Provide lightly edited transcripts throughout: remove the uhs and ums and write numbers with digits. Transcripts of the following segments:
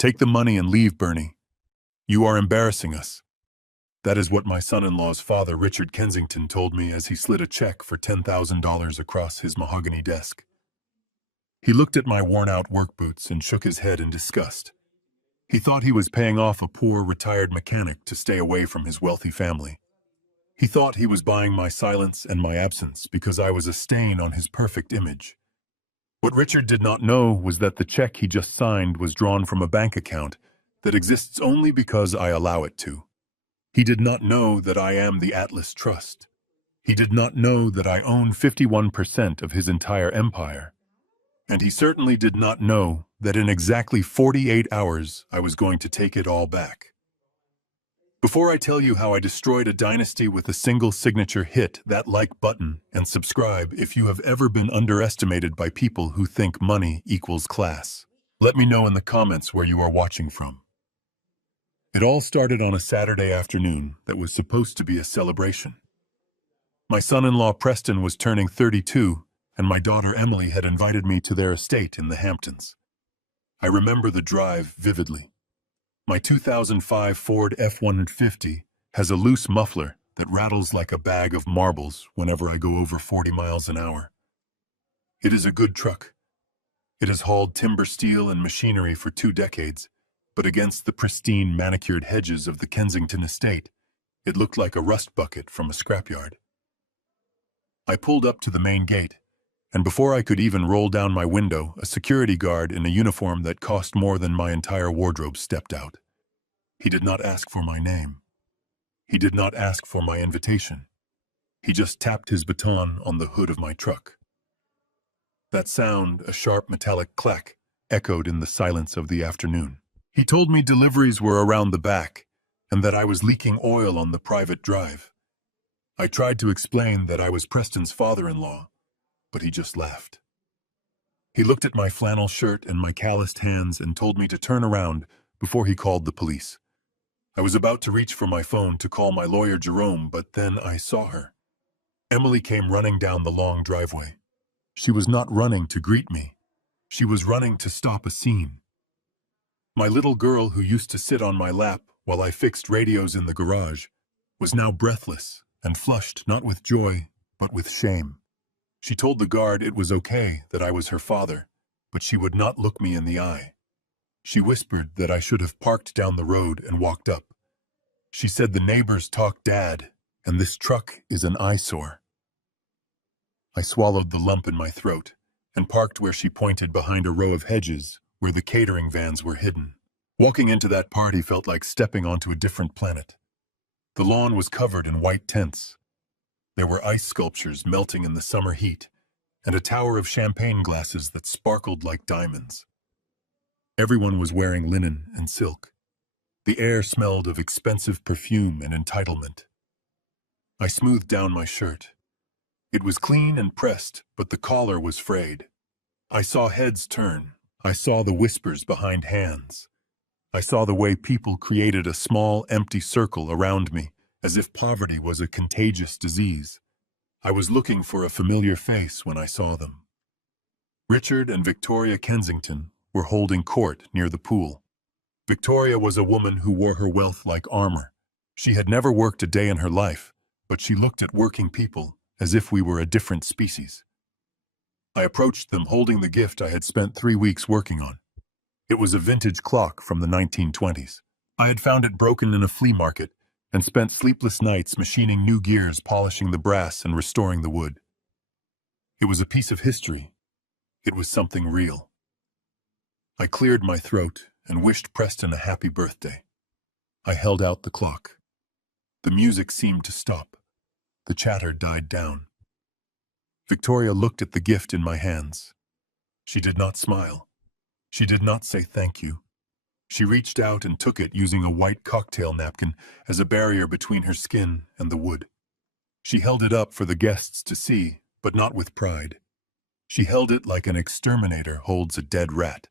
Take the money and leave, Bernie. You are embarrassing us. That is what my son-in-law's father, Richard Kensington, told me as he slid a check for $10,000 across his mahogany desk. He looked at my worn-out work boots and shook his head in disgust. He thought he was paying off a poor retired mechanic to stay away from his wealthy family. He thought he was buying my silence and my absence because I was a stain on his perfect image. What Richard did not know was that the check he just signed was drawn from a bank account that exists only because I allow it to. He did not know that I am the Atlas Trust. He did not know that I own 51% of his entire empire. And he certainly did not know that in exactly 48 hours I was going to take it all back. Before I tell you how I destroyed a dynasty with a single signature, hit that like button and subscribe if you have ever been underestimated by people who think money equals class. Let me know in the comments where you are watching from. It all started on a Saturday afternoon that was supposed to be a celebration. My son-in-law Preston was turning 32, and my daughter Emily had invited me to their estate in the Hamptons. I remember the drive vividly. My 2005 Ford F-150 has a loose muffler that rattles like a bag of marbles whenever I go over 40 miles an hour. It is a good truck. It has hauled timber, steel, and machinery for 2 decades, but against the pristine manicured hedges of the Kensington estate, it looked like a rust bucket from a scrapyard. I pulled up to the main gate, and before I could even roll down my window, a security guard in a uniform that cost more than my entire wardrobe stepped out. He did not ask for my name. He did not ask for my invitation. He just tapped his baton on the hood of my truck. That sound, a sharp metallic clack, echoed in the silence of the afternoon. He told me deliveries were around the back, and that I was leaking oil on the private drive. I tried to explain that I was Preston's father-in-law, but he just laughed. He looked at my flannel shirt and my calloused hands and told me to turn around before he called the police. I was about to reach for my phone to call my lawyer Jerome, but then I saw her. Emily came running down the long driveway. She was not running to greet me. She was running to stop a scene. My little girl, who used to sit on my lap while I fixed radios in the garage, was now breathless and flushed not with joy, but with shame. She told the guard it was okay that I was her father, but she would not look me in the eye. She whispered that I should have parked down the road and walked up. She said the neighbors talk dad, and this truck is an eyesore. I swallowed the lump in my throat and parked where she pointed behind a row of hedges where the catering vans were hidden. Walking into that party felt like stepping onto a different planet. The lawn was covered in white tents. There were ice sculptures melting in the summer heat, and a tower of champagne glasses that sparkled like diamonds. Everyone was wearing linen and silk. The air smelled of expensive perfume and entitlement. I smoothed down my shirt. It was clean and pressed, but the collar was frayed. I saw heads turn. I saw the whispers behind hands. I saw the way people created a small, empty circle around me, as if poverty was a contagious disease. I was looking for a familiar face when I saw them. Richard and Victoria Kensington were holding court near the pool. Victoria was a woman who wore her wealth like armor. She had never worked a day in her life, but she looked at working people as if we were a different species. I approached them holding the gift I had spent 3 weeks working on. It was a vintage clock from the 1920s. I had found it broken in a flea market and spent sleepless nights machining new gears, polishing the brass, and restoring the wood. It was a piece of history. It was something real. I cleared my throat and wished Preston a happy birthday. I held out the clock. The music seemed to stop. The chatter died down. Victoria looked at the gift in my hands. She did not smile. She did not say thank you. She reached out and took it using a white cocktail napkin as a barrier between her skin and the wood. She held it up for the guests to see, but not with pride. She held it like an exterminator holds a dead rat.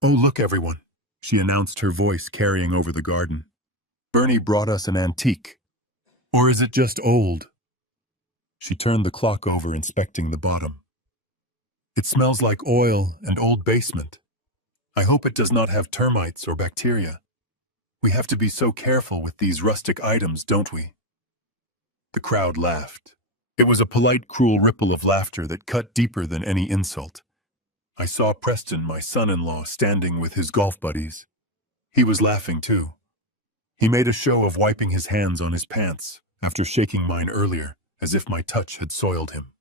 "Oh, look, everyone," she announced, her voice carrying over the garden. "Bernie brought us an antique. Or is it just old?" She turned the clock over, inspecting the bottom. "It smells like oil and old basement." I hope it does not have termites or bacteria. We have to be so careful with these rustic items, don't we? The crowd laughed. It was a polite, cruel ripple of laughter that cut deeper than any insult. I saw Preston, my son-in-law, standing with his golf buddies. He was laughing too. He made a show of wiping his hands on his pants after shaking mine earlier, as if my touch had soiled him.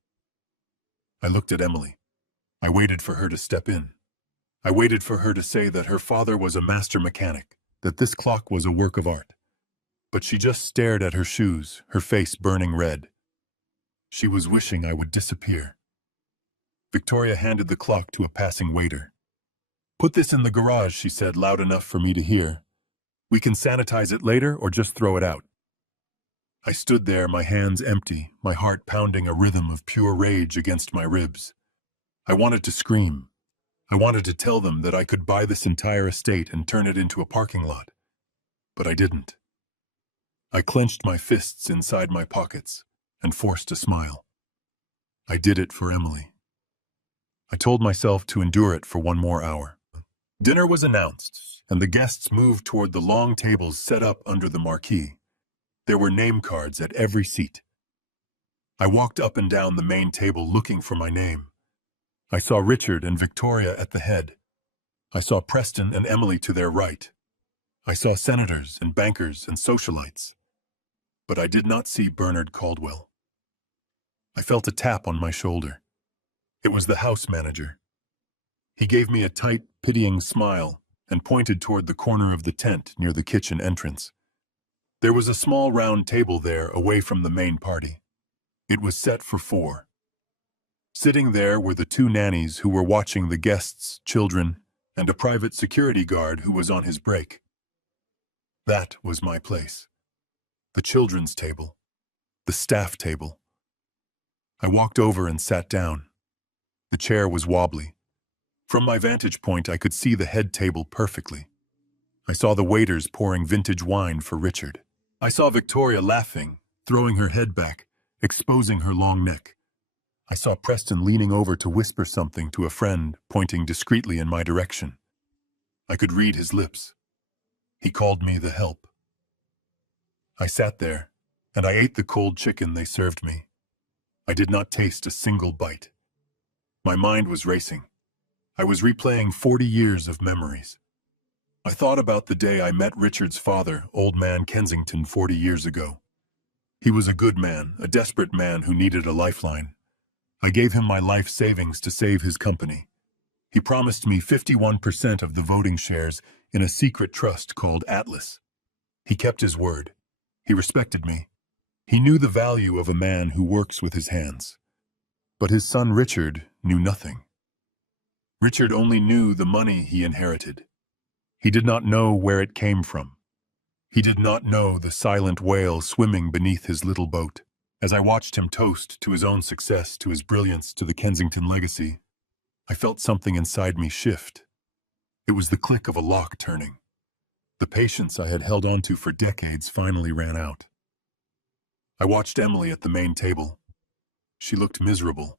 I looked at Emily. I waited for her to step in. I waited for her to say that her father was a master mechanic, that this clock was a work of art. But she just stared at her shoes, her face burning red. She was wishing I would disappear. Victoria handed the clock to a passing waiter. "Put this in the garage," she said, loud enough for me to hear. "We can sanitize it later or just throw it out." I stood there, my hands empty, my heart pounding a rhythm of pure rage against my ribs. I wanted to scream. I wanted to tell them that I could buy this entire estate and turn it into a parking lot. But I didn't. I clenched my fists inside my pockets and forced a smile. I did it for Emily. I told myself to endure it for one more hour. Dinner was announced, and the guests moved toward the long tables set up under the marquee. There were name cards at every seat. I walked up and down the main table looking for my name. I saw Richard and Victoria at the head. I saw Preston and Emily to their right. I saw senators and bankers and socialites. But I did not see Bernard Caldwell. I felt a tap on my shoulder. It was the house manager. He gave me a tight, pitying smile and pointed toward the corner of the tent near the kitchen entrance. There was a small round table there away from the main party. It was set for 4. Sitting there were the 2 nannies who were watching the guests' children and a private security guard who was on his break. That was my place. The children's table. The staff table. I walked over and sat down. The chair was wobbly. From my vantage point, I could see the head table perfectly. I saw the waiters pouring vintage wine for Richard. I saw Victoria laughing, throwing her head back, exposing her long neck. I saw Preston leaning over to whisper something to a friend, pointing discreetly in my direction. I could read his lips. He called me the help. I sat there, and I ate the cold chicken they served me. I did not taste a single bite. My mind was racing. I was replaying 40 years of memories. I thought about the day I met Richard's father, Old Man Kensington, 40 years ago. He was a good man, a desperate man who needed a lifeline. I gave him my life savings to save his company. He promised me 51% of the voting shares in a secret trust called Atlas. He kept his word. He respected me. He knew the value of a man who works with his hands. But his son Richard knew nothing. Richard only knew the money he inherited. He did not know where it came from. He did not know the silent whale swimming beneath his little boat. As I watched him toast to his own success, to his brilliance, to the Kensington legacy, I felt something inside me shift. It was the click of a lock turning. The patience I had held onto for decades finally ran out. I watched Emily at the main table. She looked miserable.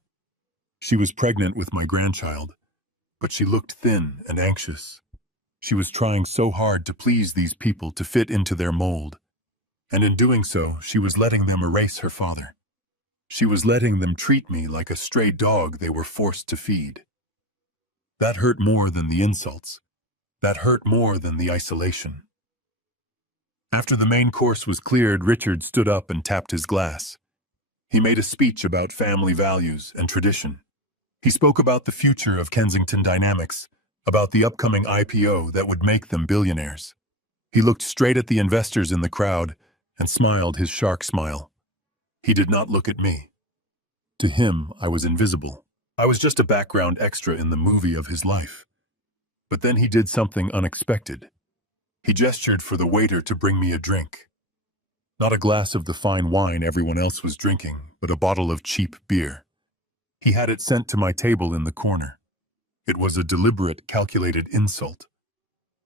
She was pregnant with my grandchild, but she looked thin and anxious. She was trying so hard to please these people, to fit into their mold. And in doing so, she was letting them erase her father. She was letting them treat me like a stray dog they were forced to feed. That hurt more than the insults. That hurt more than the isolation. After the main course was cleared, Richard stood up and tapped his glass. He made a speech about family values and tradition. He spoke about the future of Kensington Dynamics, about the upcoming IPO that would make them billionaires. He looked straight at the investors in the crowd and smiled his shark smile. He did not look at me. To him, I was invisible. I was just a background extra in the movie of his life. But then he did something unexpected. He gestured for the waiter to bring me a drink. Not a glass of the fine wine everyone else was drinking, but a bottle of cheap beer. He had it sent to my table in the corner. It was a deliberate, calculated insult.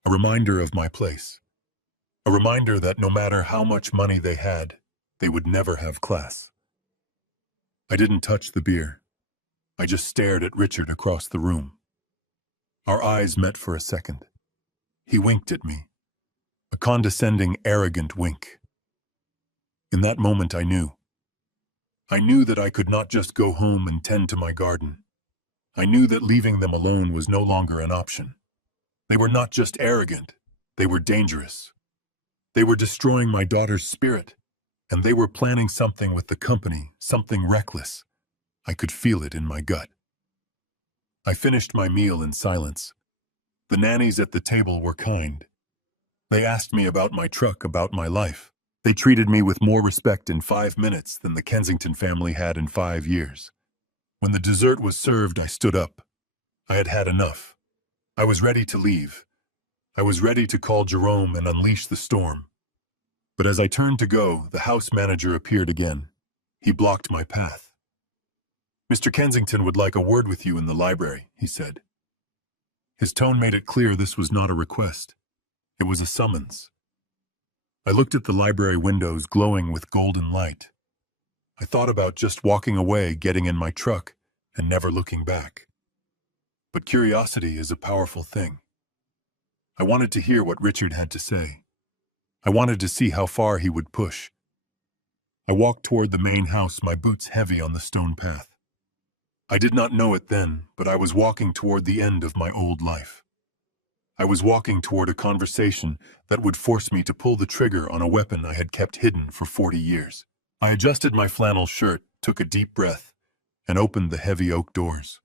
A reminder of my place. A reminder that no matter how much money they had, they would never have class. I didn't touch the beer. I just stared at Richard across the room. Our eyes met for a second. He winked at me, a condescending, arrogant wink. In that moment I knew. I knew that I could not just go home and tend to my garden. I knew that leaving them alone was no longer an option. They were not just arrogant, they were dangerous. They were destroying my daughter's spirit, and they were planning something with the company, something reckless. I could feel it in my gut. I finished my meal in silence. The nannies at the table were kind. They asked me about my truck, about my life. They treated me with more respect in 5 minutes than the Kensington family had in 5 years. When the dessert was served, I stood up. I had had enough. I was ready to leave. I was ready to call Jerome and unleash the storm. But as I turned to go, the house manager appeared again. He blocked my path. "Mr. Kensington would like a word with you in the library," he said. His tone made it clear this was not a request. It was a summons. I looked at the library windows glowing with golden light. I thought about just walking away, getting in my truck, and never looking back. But curiosity is a powerful thing. I wanted to hear what Richard had to say. I wanted to see how far he would push. I walked toward the main house, my boots heavy on the stone path. I did not know it then, but I was walking toward the end of my old life. I was walking toward a conversation that would force me to pull the trigger on a weapon I had kept hidden for 40 years. I adjusted my flannel shirt, took a deep breath, and opened the heavy oak doors.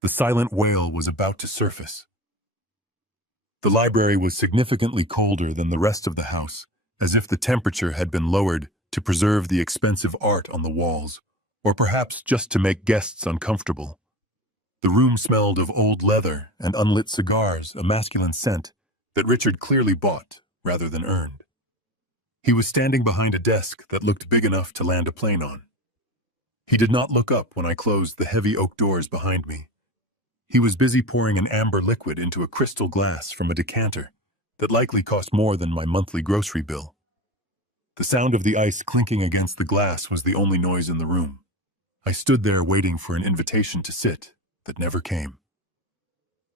The silent wail was about to surface. The library was significantly colder than the rest of the house, as if the temperature had been lowered to preserve the expensive art on the walls, or perhaps just to make guests uncomfortable. The room smelled of old leather and unlit cigars, a masculine scent that Richard clearly bought rather than earned. He was standing behind a desk that looked big enough to land a plane on. He did not look up when I closed the heavy oak doors behind me. He was busy pouring an amber liquid into a crystal glass from a decanter that likely cost more than my monthly grocery bill. The sound of the ice clinking against the glass was the only noise in the room. I stood there waiting for an invitation to sit that never came.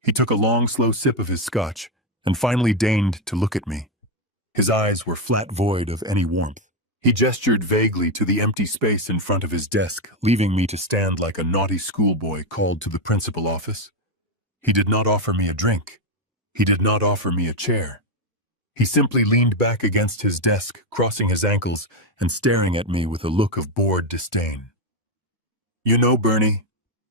He took a long, slow sip of his scotch and finally deigned to look at me. His eyes were flat, void of any warmth. He gestured vaguely to the empty space in front of his desk, leaving me to stand like a naughty schoolboy called to the principal office. He did not offer me a drink. He did not offer me a chair. He simply leaned back against his desk, crossing his ankles and staring at me with a look of bored disdain. "You know, Bernie,"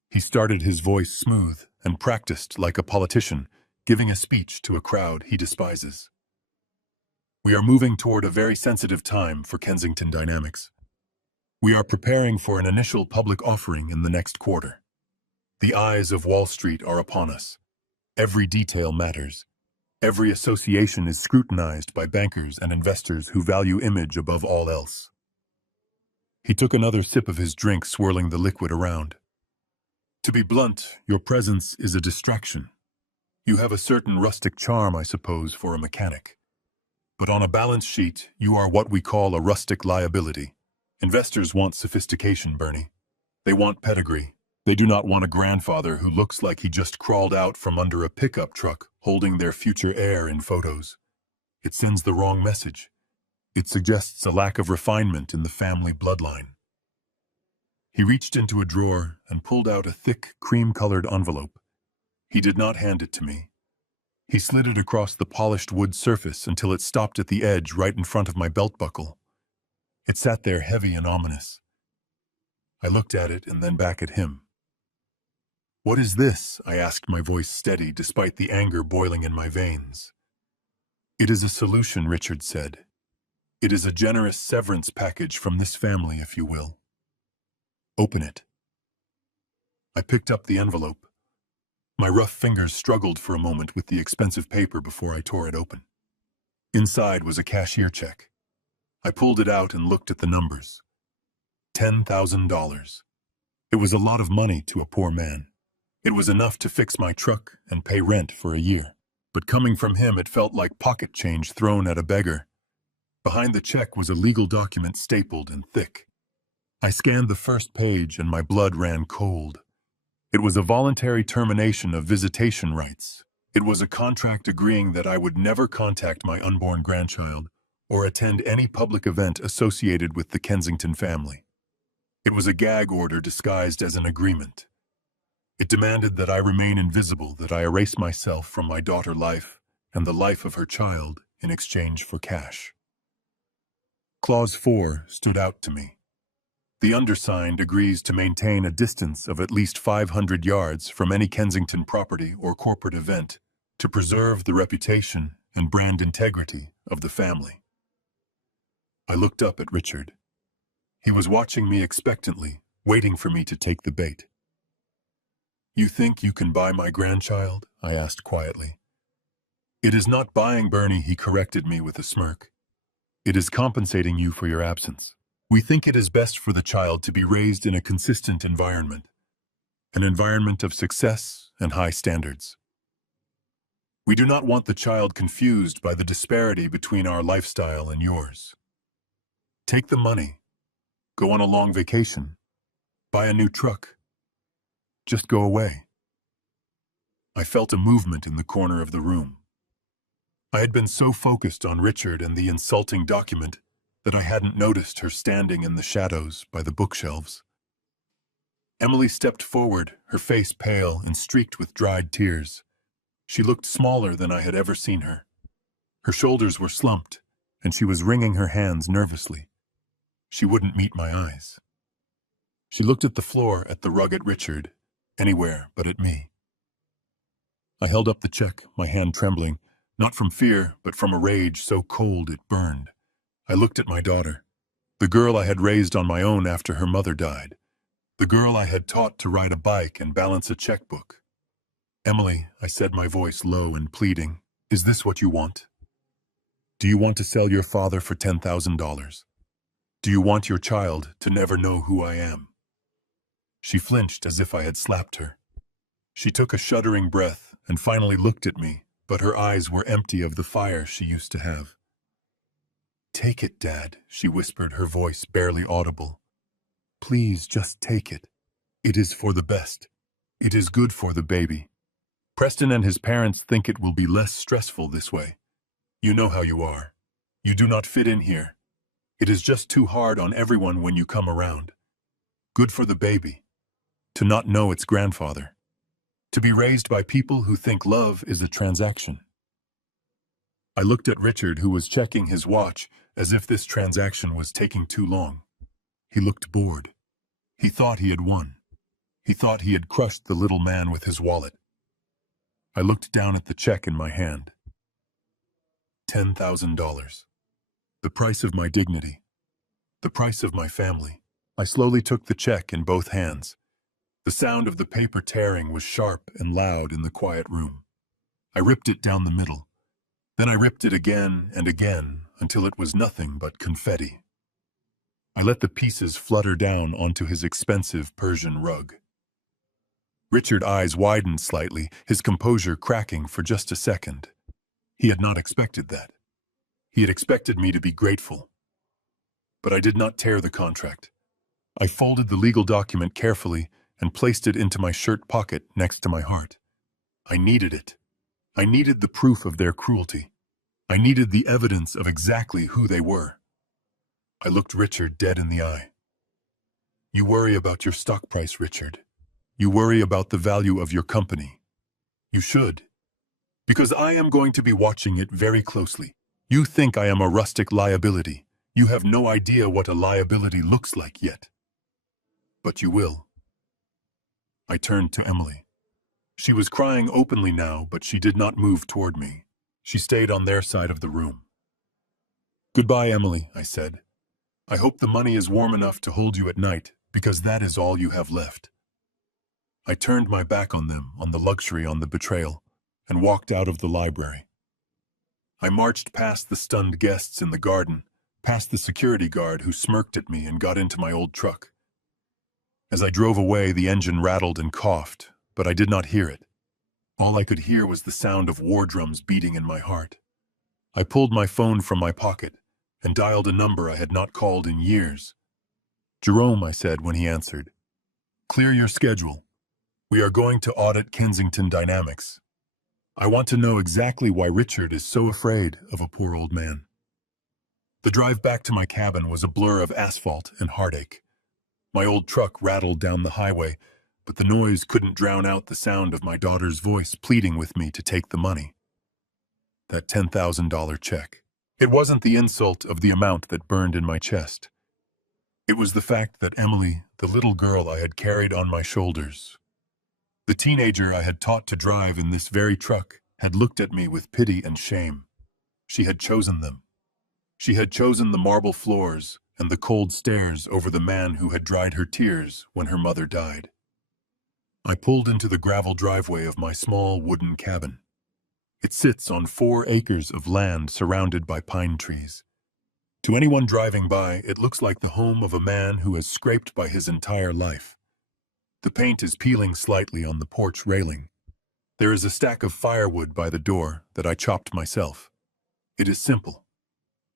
he started, his voice smooth and practiced like a politician, giving a speech to a crowd he despises. "We are moving toward a very sensitive time for Kensington Dynamics. We are preparing for an initial public offering in the next quarter. The eyes of Wall Street are upon us. Every detail matters. Every association is scrutinized by bankers and investors who value image above all else." He took another sip of his drink, swirling the liquid around. "To be blunt, your presence is a distraction. You have a certain rustic charm, I suppose, for a mechanic. But on a balance sheet, you are what we call a rustic liability. Investors want sophistication, Bernie. They want pedigree. They do not want a grandfather who looks like he just crawled out from under a pickup truck holding their future heir in photos. It sends the wrong message. It suggests a lack of refinement in the family bloodline." He reached into a drawer and pulled out a thick, cream-colored envelope. He did not hand it to me. He slid it across the polished wood surface until it stopped at the edge right in front of my belt buckle. It sat there heavy and ominous. I looked at it and then back at him. "What is this?" I asked, my voice steady despite the anger boiling in my veins. "It is a solution," Richard said. "It is a generous severance package from this family, if you will. Open it." I picked up the envelope. My rough fingers struggled for a moment with the expensive paper before I tore it open. Inside was a cashier check. I pulled it out and looked at the numbers. $10,000. It was a lot of money to a poor man. It was enough to fix my truck and pay rent for a year. But coming from him, it felt like pocket change thrown at a beggar. Behind the check was a legal document stapled and thick. I scanned the first page and my blood ran cold. It was a voluntary termination of visitation rights. It was a contract agreeing that I would never contact my unborn grandchild or attend any public event associated with the Kensington family. It was a gag order disguised as an agreement. It demanded that I remain invisible, that I erase myself from my daughter's life and the life of her child in exchange for cash. Clause 4 stood out to me. The undersigned agrees to maintain a distance of at least 500 yards from any Kensington property or corporate event to preserve the reputation and brand integrity of the family. I looked up at Richard. He was watching me expectantly, waiting for me to take the bait. "You think you can buy my grandchild?" I asked quietly. "It is not buying, Bernie," he corrected me with a smirk. "It is compensating you for your absence. We think it is best for the child to be raised in a consistent environment, an environment of success and high standards. We do not want the child confused by the disparity between our lifestyle and yours. Take the money, go on a long vacation, buy a new truck. Just go away." I felt a movement in the corner of the room. I had been so focused on Richard and the insulting document that I hadn't noticed her standing in the shadows by the bookshelves. Emily stepped forward, her face pale and streaked with dried tears. She looked smaller than I had ever seen her. Her shoulders were slumped, and she was wringing her hands nervously. She wouldn't meet my eyes. She looked at the floor, at the rug, at Richard, anywhere but at me. I held up the check, my hand trembling, not from fear, but from a rage so cold it burned. I looked at my daughter, the girl I had raised on my own after her mother died, the girl I had taught to ride a bike and balance a checkbook. "Emily," I said, my voice low and pleading, "is this what you want? Do you want to sell your father for $10,000? Do you want your child to never know who I am?" She flinched as if I had slapped her. She took a shuddering breath and finally looked at me, but her eyes were empty of the fire she used to have. "Take it, Dad," she whispered, her voice barely audible. "Please just take it. It is for the best. It is good for the baby. Preston and his parents think it will be less stressful this way. You know how you are. You do not fit in here. It is just too hard on everyone when you come around. Good for the baby. To not know its grandfather. To be raised by people who think love is a transaction." I looked at Richard, who was checking his watch as if this transaction was taking too long. He looked bored. He thought he had won. He thought he had crushed the little man with his wallet. I looked down at the check in my hand. $10,000. The price of my dignity. The price of my family. I slowly took the check in both hands. The sound of the paper tearing was sharp and loud in the quiet room. I ripped it down the middle. Then I ripped it again and again until it was nothing but confetti. I let the pieces flutter down onto his expensive Persian rug. Richard's eyes widened slightly, his composure cracking for just a second. He had not expected that. He had expected me to be grateful. But I did not tear the contract. I folded the legal document carefully and placed it into my shirt pocket next to my heart. I needed it. I needed the proof of their cruelty. I needed the evidence of exactly who they were. I looked Richard dead in the eye. "You worry about your stock price, Richard. You worry about the value of your company. You should. Because I am going to be watching it very closely. You think I am a rustic liability. You have no idea what a liability looks like yet. But you will." I turned to Emily. She was crying openly now, but she did not move toward me. She stayed on their side of the room. "Goodbye, Emily," I said. "I hope the money is warm enough to hold you at night, because that is all you have left." I turned my back on them, on the luxury, on the betrayal, and walked out of the library. I marched past the stunned guests in the garden, past the security guard who smirked at me, and got into my old truck. As I drove away, the engine rattled and coughed, but I did not hear it. All I could hear was the sound of war drums beating in my heart. I pulled my phone from my pocket and dialed a number I had not called in years. "Jerome," I said when he answered. "Clear your schedule. We are going to audit Kensington Dynamics. I want to know exactly why Richard is so afraid of a poor old man. The drive back to my cabin was a blur of asphalt and heartache. My old truck rattled down the highway, but the noise couldn't drown out the sound of my daughter's voice pleading with me to take the money. That $10,000 check. It wasn't the insult of the amount that burned in my chest. It was the fact that Emily, the little girl I had carried on my shoulders, the teenager I had taught to drive in this very truck, had looked at me with pity and shame. She had chosen them. She had chosen the marble floors and the cold stares over the man who had dried her tears when her mother died. I pulled into the gravel driveway of my small wooden cabin. It sits on 4 acres of land surrounded by pine trees. To anyone driving by, it looks like the home of a man who has scraped by his entire life. The paint is peeling slightly on the porch railing. There is a stack of firewood by the door that I chopped myself. It is simple.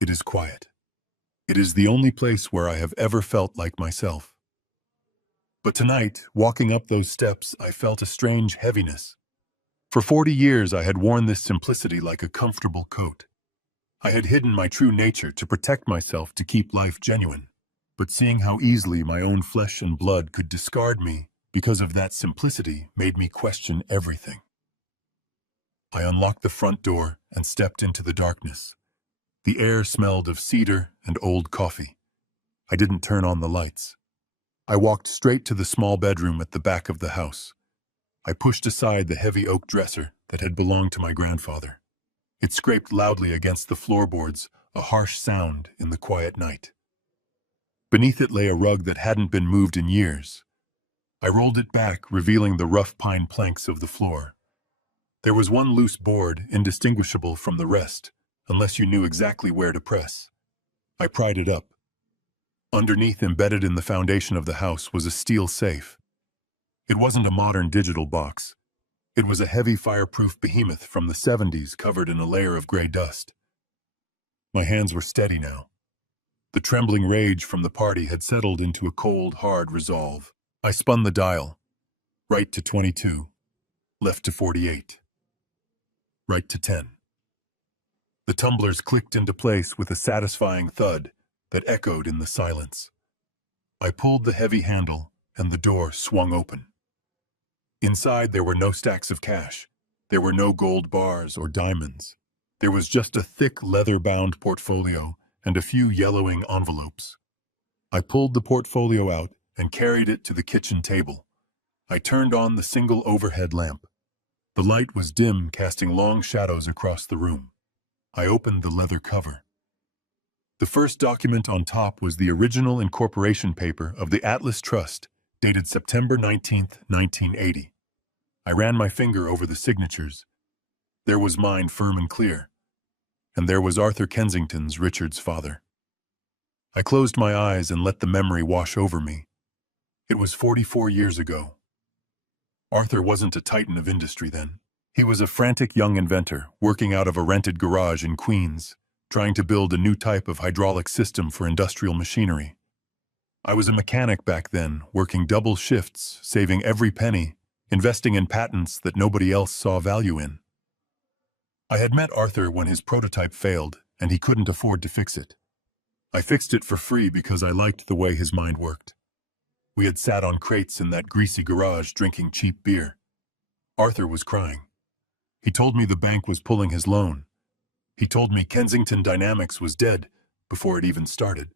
It is quiet. It is the only place where I have ever felt like myself. But tonight, walking up those steps, I felt a strange heaviness. For 40 years I had worn this simplicity like a comfortable coat. I had hidden my true nature to protect myself to keep life genuine. But seeing how easily my own flesh and blood could discard me because of that simplicity made me question everything. I unlocked the front door and stepped into the darkness. The air smelled of cedar and old coffee. I didn't turn on the lights. I walked straight to the small bedroom at the back of the house. I pushed aside the heavy oak dresser that had belonged to my grandfather. It scraped loudly against the floorboards, a harsh sound in the quiet night. Beneath it lay a rug that hadn't been moved in years. I rolled it back, revealing the rough pine planks of the floor. There was one loose board, indistinguishable from the rest, unless you knew exactly where to press. I pried it up. Underneath, embedded in the foundation of the house, was a steel safe. It wasn't a modern digital box. It was a heavy fireproof behemoth from the 70s covered in a layer of gray dust. My hands were steady now. The trembling rage from the party had settled into a cold, hard resolve. I spun the dial. Right to 22. Left to 48. Right to 10. The tumblers clicked into place with a satisfying thud that echoed in the silence. I pulled the heavy handle, and the door swung open. Inside, there were no stacks of cash. There were no gold bars or diamonds. There was just a thick, leather-bound portfolio and a few yellowing envelopes. I pulled the portfolio out and carried it to the kitchen table. I turned on the single overhead lamp. The light was dim, casting long shadows across the room. I opened the leather cover. The first document on top was the original incorporation paper of the Atlas Trust, dated September 19, 1980. I ran my finger over the signatures. There was mine firm and clear. And there was Arthur Kensington's, Richard's father. I closed my eyes and let the memory wash over me. It was 44 years ago. Arthur wasn't a titan of industry then. He was a frantic young inventor working out of a rented garage in Queens, trying to build a new type of hydraulic system for industrial machinery. I was a mechanic back then, working double shifts, saving every penny, investing in patents that nobody else saw value in. I had met Arthur when his prototype failed, and he couldn't afford to fix it. I fixed it for free because I liked the way his mind worked. We had sat on crates in that greasy garage drinking cheap beer. Arthur was crying. He told me the bank was pulling his loan. He told me Kensington Dynamics was dead before it even started.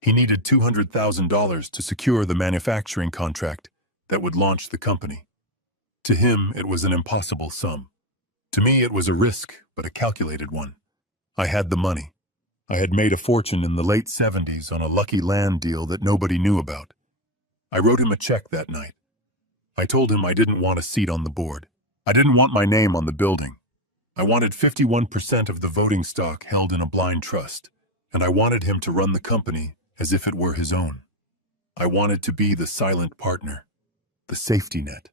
He needed $200,000 to secure the manufacturing contract that would launch the company. To him, it was an impossible sum. To me, it was a risk, but a calculated one. I had the money. I had made a fortune in the late 70s on a lucky land deal that nobody knew about. I wrote him a check that night. I told him I didn't want a seat on the board. I didn't want my name on the building. I wanted 51% of the voting stock held in a blind trust, and I wanted him to run the company as if it were his own. I wanted to be the silent partner, the safety net.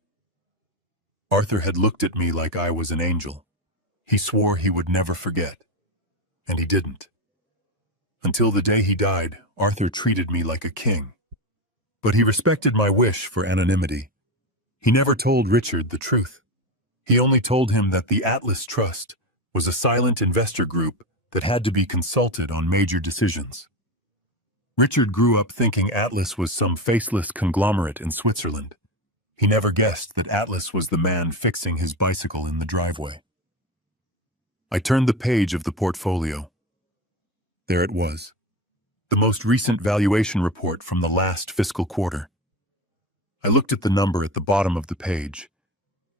Arthur had looked at me like I was an angel. He swore he would never forget, and he didn't. Until the day he died, Arthur treated me like a king. But he respected my wish for anonymity. He never told Richard the truth. He only told him that the Atlas Trust was a silent investor group that had to be consulted on major decisions. Richard grew up thinking Atlas was some faceless conglomerate in Switzerland. He never guessed that Atlas was the man fixing his bicycle in the driveway. I turned the page of the portfolio. There it was, the most recent valuation report from the last fiscal quarter. I looked at the number at the bottom of the page.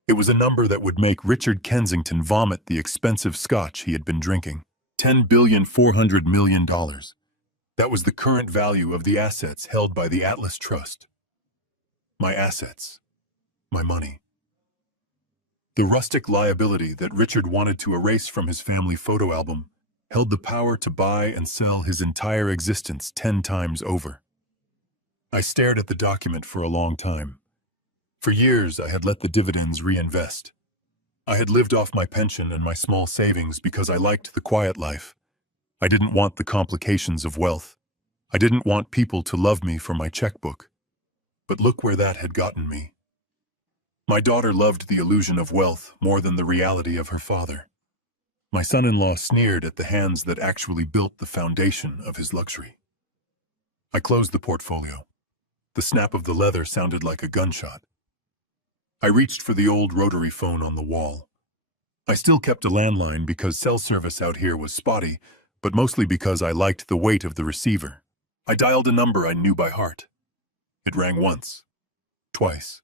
It was a number that would make Richard Kensington vomit the expensive scotch he had been drinking. $10,400,000,000. That was the current value of the assets held by the Atlas Trust. My assets. My money. The rustic liability that Richard wanted to erase from his family photo album held the power to buy and sell his entire existence 10 times over. I stared at the document for a long time. For years, I had let the dividends reinvest. I had lived off my pension and my small savings because I liked the quiet life. I didn't want the complications of wealth. I didn't want people to love me for my checkbook. But look where that had gotten me. My daughter loved the illusion of wealth more than the reality of her father. My son-in-law sneered at the hands that actually built the foundation of his luxury. I closed the portfolio. The snap of the leather sounded like a gunshot. I reached for the old rotary phone on the wall. I still kept a landline because cell service out here was spotty, but mostly because I liked the weight of the receiver. I dialed a number I knew by heart. It rang once, twice.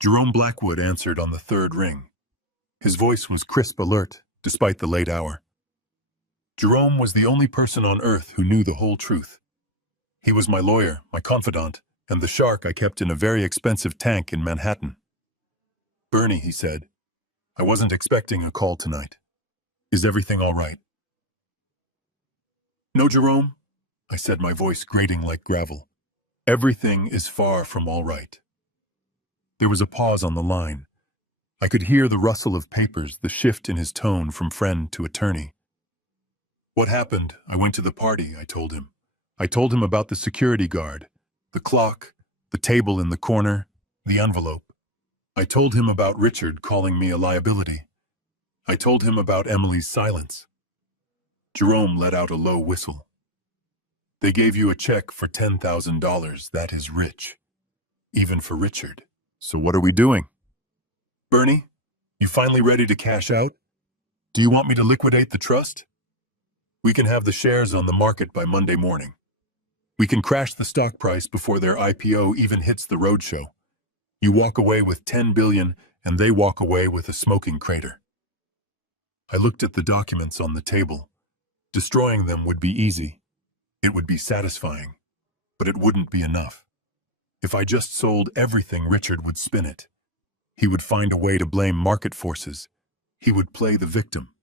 Jerome Blackwood answered on the third ring. His voice was crisp alert, despite the late hour. Jerome was the only person on earth who knew the whole truth. He was my lawyer, my confidant, and the shark I kept in a very expensive tank in Manhattan. "Bernie," he said, "I wasn't expecting a call tonight. Is everything all right?" "No, Jerome," I said, my voice grating like gravel. "Everything is far from all right." There was a pause on the line. I could hear the rustle of papers, the shift in his tone from friend to attorney. "What happened? I went to the party," I told him. I told him about the security guard, the clock, the table in the corner, the envelope. I told him about Richard calling me a liability. I told him about Emily's silence. Jerome let out a low whistle. "They gave you a check for $10,000. That is rich. Even for Richard. So what are we doing?" "Bernie, you finally ready to cash out? Do you want me to liquidate the trust? We can have the shares on the market by Monday morning. We can crash the stock price before their IPO even hits the roadshow. You walk away with $10 billion, and they walk away with a smoking crater." I looked at the documents on the table. Destroying them would be easy. It would be satisfying. But it wouldn't be enough. If I just sold everything, Richard would spin it. He would find a way to blame market forces. He would play the victim.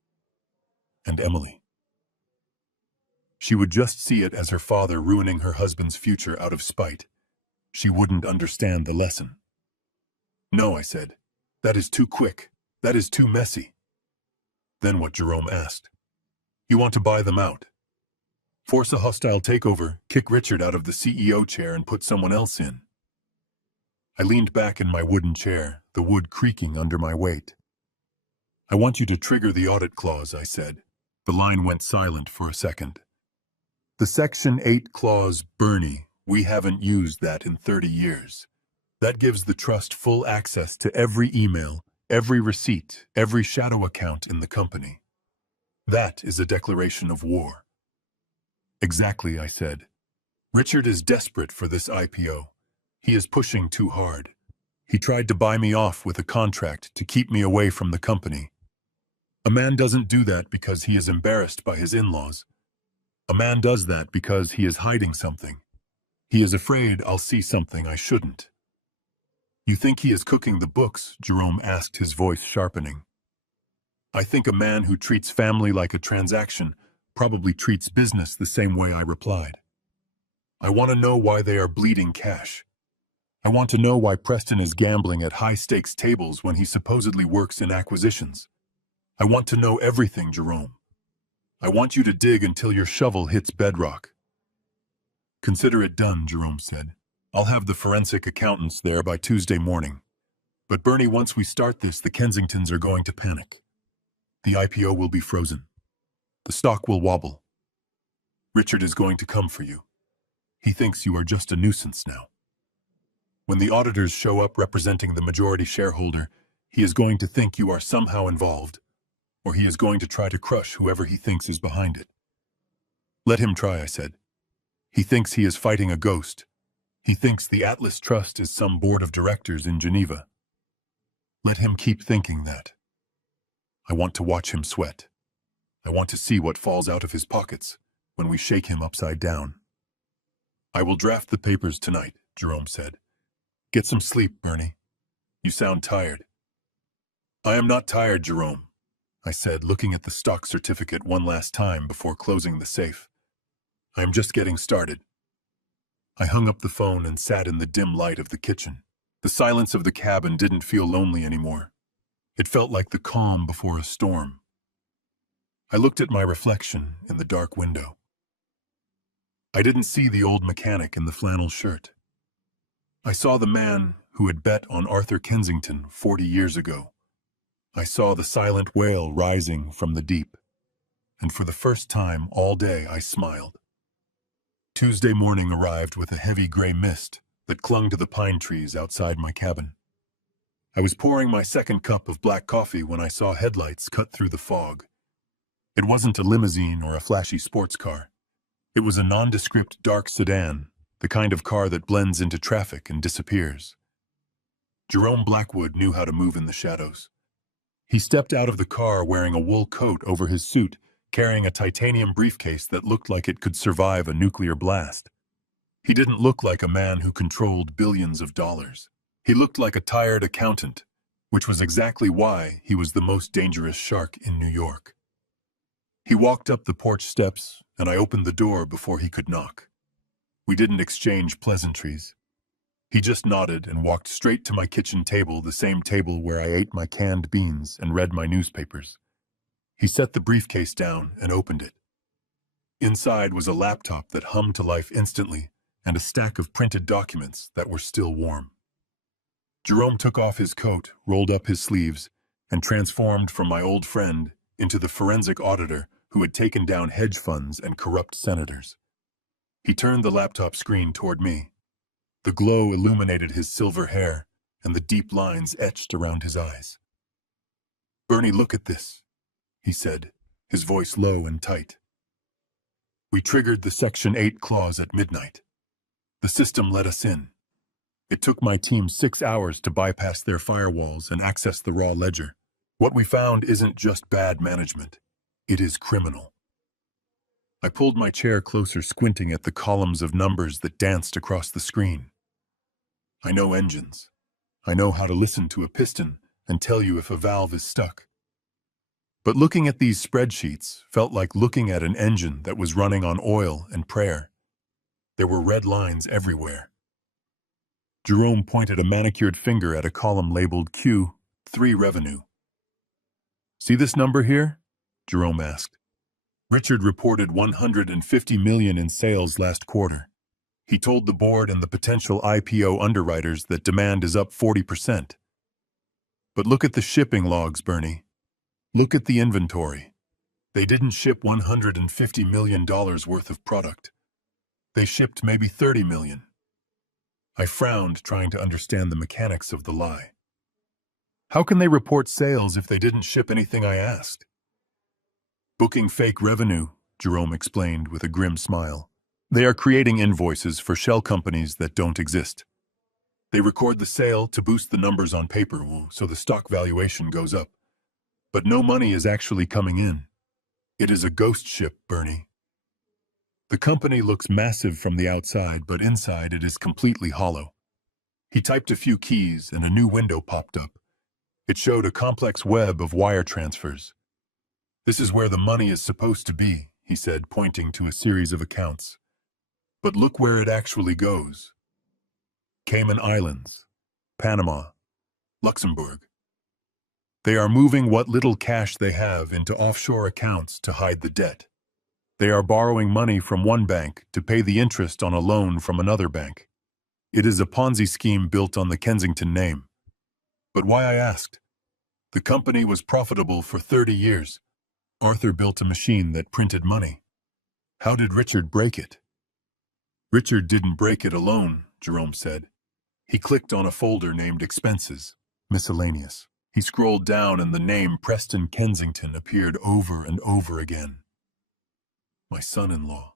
And Emily. She would just see it as her father ruining her husband's future out of spite. She wouldn't understand the lesson. "No," I said. "That is too quick. That is too messy." Then what Jerome asked. "You want to buy them out? Force a hostile takeover, kick Richard out of the CEO chair and put someone else in?" I leaned back in my wooden chair, the wood creaking under my weight. "I want you to trigger the audit clause," I said. The line went silent for a second. "The Section 8 clause, Bernie, we haven't used that in 30 years. That gives the trust full access to every email, every receipt, every shadow account in the company. That is a declaration of war." "Exactly," I said. "Richard is desperate for this IPO. He is pushing too hard. He tried to buy me off with a contract to keep me away from the company. A man doesn't do that because he is embarrassed by his in-laws. A man does that because he is hiding something. He is afraid I'll see something I shouldn't." "You think he is cooking the books?" Jerome asked, his voice sharpening. "I think a man who treats family like a transaction probably treats business the same way," I replied. "I want to know why they are bleeding cash. I want to know why Preston is gambling at high-stakes tables when he supposedly works in acquisitions. I want to know everything, Jerome. I want you to dig until your shovel hits bedrock." "Consider it done," Jerome said. I'll have the forensic accountants there by Tuesday morning. But Bernie, once we start this, the Kensingtons are going to panic. The IPO will be frozen. The stock will wobble. Richard is going to come for you. He thinks you are just a nuisance now. When the auditors show up representing the majority shareholder, he is going to think you are somehow involved, or he is going to try to crush whoever he thinks is behind it. Let him try, I said. He thinks he is fighting a ghost. He thinks the Atlas Trust is some board of directors in Geneva. Let him keep thinking that. I want to watch him sweat. I want to see what falls out of his pockets when we shake him upside down. I will draft the papers tonight, Jerome said. Get some sleep, Bernie. You sound tired. I am not tired, Jerome, I said, looking at the stock certificate one last time before closing the safe. I am just getting started. I hung up the phone and sat in the dim light of the kitchen. The silence of the cabin didn't feel lonely anymore. It felt like the calm before a storm. I looked at my reflection in the dark window. I didn't see the old mechanic in the flannel shirt. I saw the man who had bet on Arthur Kensington 40 years ago. I saw the silent wail rising from the deep, and for the first time all day I smiled. Tuesday morning arrived with a heavy gray mist that clung to the pine trees outside my cabin. I was pouring my second cup of black coffee when I saw headlights cut through the fog. It wasn't a limousine or a flashy sports car. It was a nondescript dark sedan, the kind of car that blends into traffic and disappears. Jerome Blackwood knew how to move in the shadows. He stepped out of the car wearing a wool coat over his suit, carrying a titanium briefcase that looked like it could survive a nuclear blast. He didn't look like a man who controlled billions of dollars. He looked like a tired accountant, which was exactly why he was the most dangerous shark in New York. He walked up the porch steps, and I opened the door before he could knock. We didn't exchange pleasantries. He just nodded and walked straight to my kitchen table, the same table where I ate my canned beans and read my newspapers. He set the briefcase down and opened it. Inside was a laptop that hummed to life instantly and a stack of printed documents that were still warm. Jerome took off his coat, rolled up his sleeves, and transformed from my old friend into the forensic auditor who had taken down hedge funds and corrupt senators. He turned the laptop screen toward me. The glow illuminated his silver hair and the deep lines etched around his eyes. "Bernie, look at this," he said, his voice low and tight. "We triggered the Section 8 clause at midnight. The system let us in. It took my team 6 hours to bypass their firewalls and access the raw ledger. What we found isn't just bad management. It is criminal." I pulled my chair closer, squinting at the columns of numbers that danced across the screen. I know engines. I know how to listen to a piston and tell you if a valve is stuck. But looking at these spreadsheets felt like looking at an engine that was running on oil and prayer. There were red lines everywhere. Jerome pointed a manicured finger at a column labeled Q3 revenue. "See this number here?" Jerome asked. "Richard reported $150 million in sales last quarter. He told the board and the potential IPO underwriters that demand is up 40%. But look at the shipping logs, Bernie. Look at the inventory. They didn't ship $150 million worth of product. They shipped maybe 30 million. I frowned, trying to understand the mechanics of the lie. How can they report sales if they didn't ship anything I asked? "Booking fake revenue," Jerome explained with a grim smile. "They are creating invoices for shell companies that don't exist. They record the sale to boost the numbers on paper, so the stock valuation goes up. But no money is actually coming in. It is a ghost ship, Bernie. The company looks massive from the outside, but inside it is completely hollow." He typed a few keys and a new window popped up. It showed a complex web of wire transfers. "This is where the money is supposed to be," he said, pointing to a series of accounts. "But look where it actually goes. Cayman Islands, Panama, Luxembourg. They are moving what little cash they have into offshore accounts to hide the debt. They are borrowing money from one bank to pay the interest on a loan from another bank. It is a Ponzi scheme built on the Kensington name. But why, I asked. The company was profitable for 30 years. Arthur built a machine that printed money. How did Richard break it? Richard didn't break it alone, Jerome said. He clicked on a folder named Expenses, Miscellaneous. He scrolled down and the name Preston Kensington appeared over and over again. My son-in-law.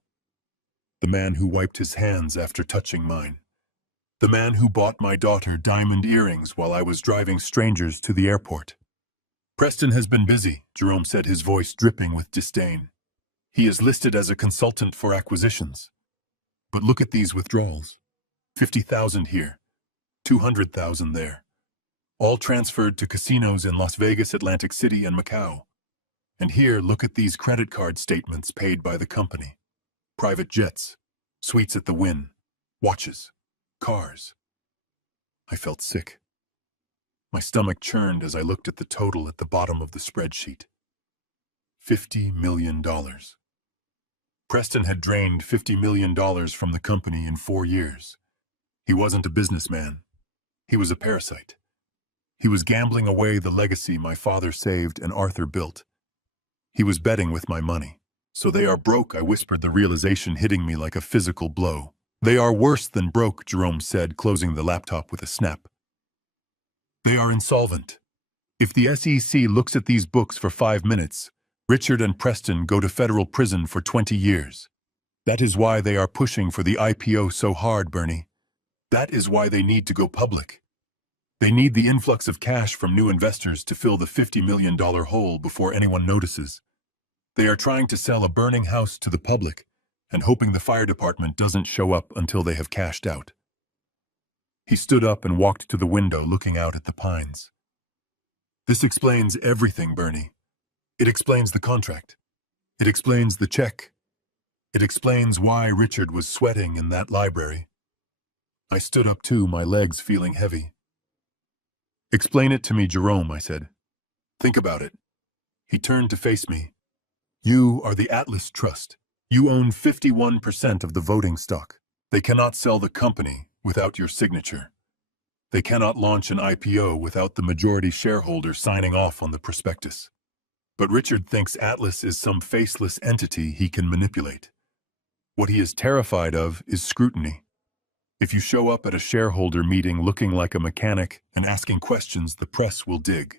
The man who wiped his hands after touching mine. The man who bought my daughter diamond earrings while I was driving strangers to the airport. Preston has been busy, Jerome said, his voice dripping with disdain. He is listed as a consultant for acquisitions. But look at these withdrawals. 50,000 here, 200,000 there. All transferred to casinos in Las Vegas, Atlantic City, and Macau. And here, look at these credit card statements paid by the company. Private jets, suites at the Wynn, watches, cars. I felt sick. My stomach churned as I looked at the total at the bottom of the spreadsheet. $50 million. Preston had drained $50 million from the company in 4 years. He wasn't a businessman. He was a parasite. He was gambling away the legacy my father saved and Arthur built. He was betting with my money. So they are broke, I whispered, the realization hitting me like a physical blow. They are worse than broke, Jerome said, closing the laptop with a snap. They are insolvent. If the SEC looks at these books for 5 minutes, Richard and Preston go to federal prison for 20 years. That is why they are pushing for the IPO so hard, Bernie. That is why they need to go public. They need the influx of cash from new investors to fill the $50 million hole before anyone notices. They are trying to sell a burning house to the public and hoping the fire department doesn't show up until they have cashed out. He stood up and walked to the window, looking out at the pines. This explains everything, Bernie. It explains the contract. It explains the check. It explains why Richard was sweating in that library. I stood up too, my legs feeling heavy. Explain it to me, Jerome, I said. Think about it. He turned to face me. You are the Atlas Trust. You own 51% of the voting stock. They cannot sell the company without your signature. They cannot launch an IPO without the majority shareholder signing off on the prospectus. But Richard thinks Atlas is some faceless entity he can manipulate. What he is terrified of is scrutiny. If you show up at a shareholder meeting looking like a mechanic and asking questions, the press will dig.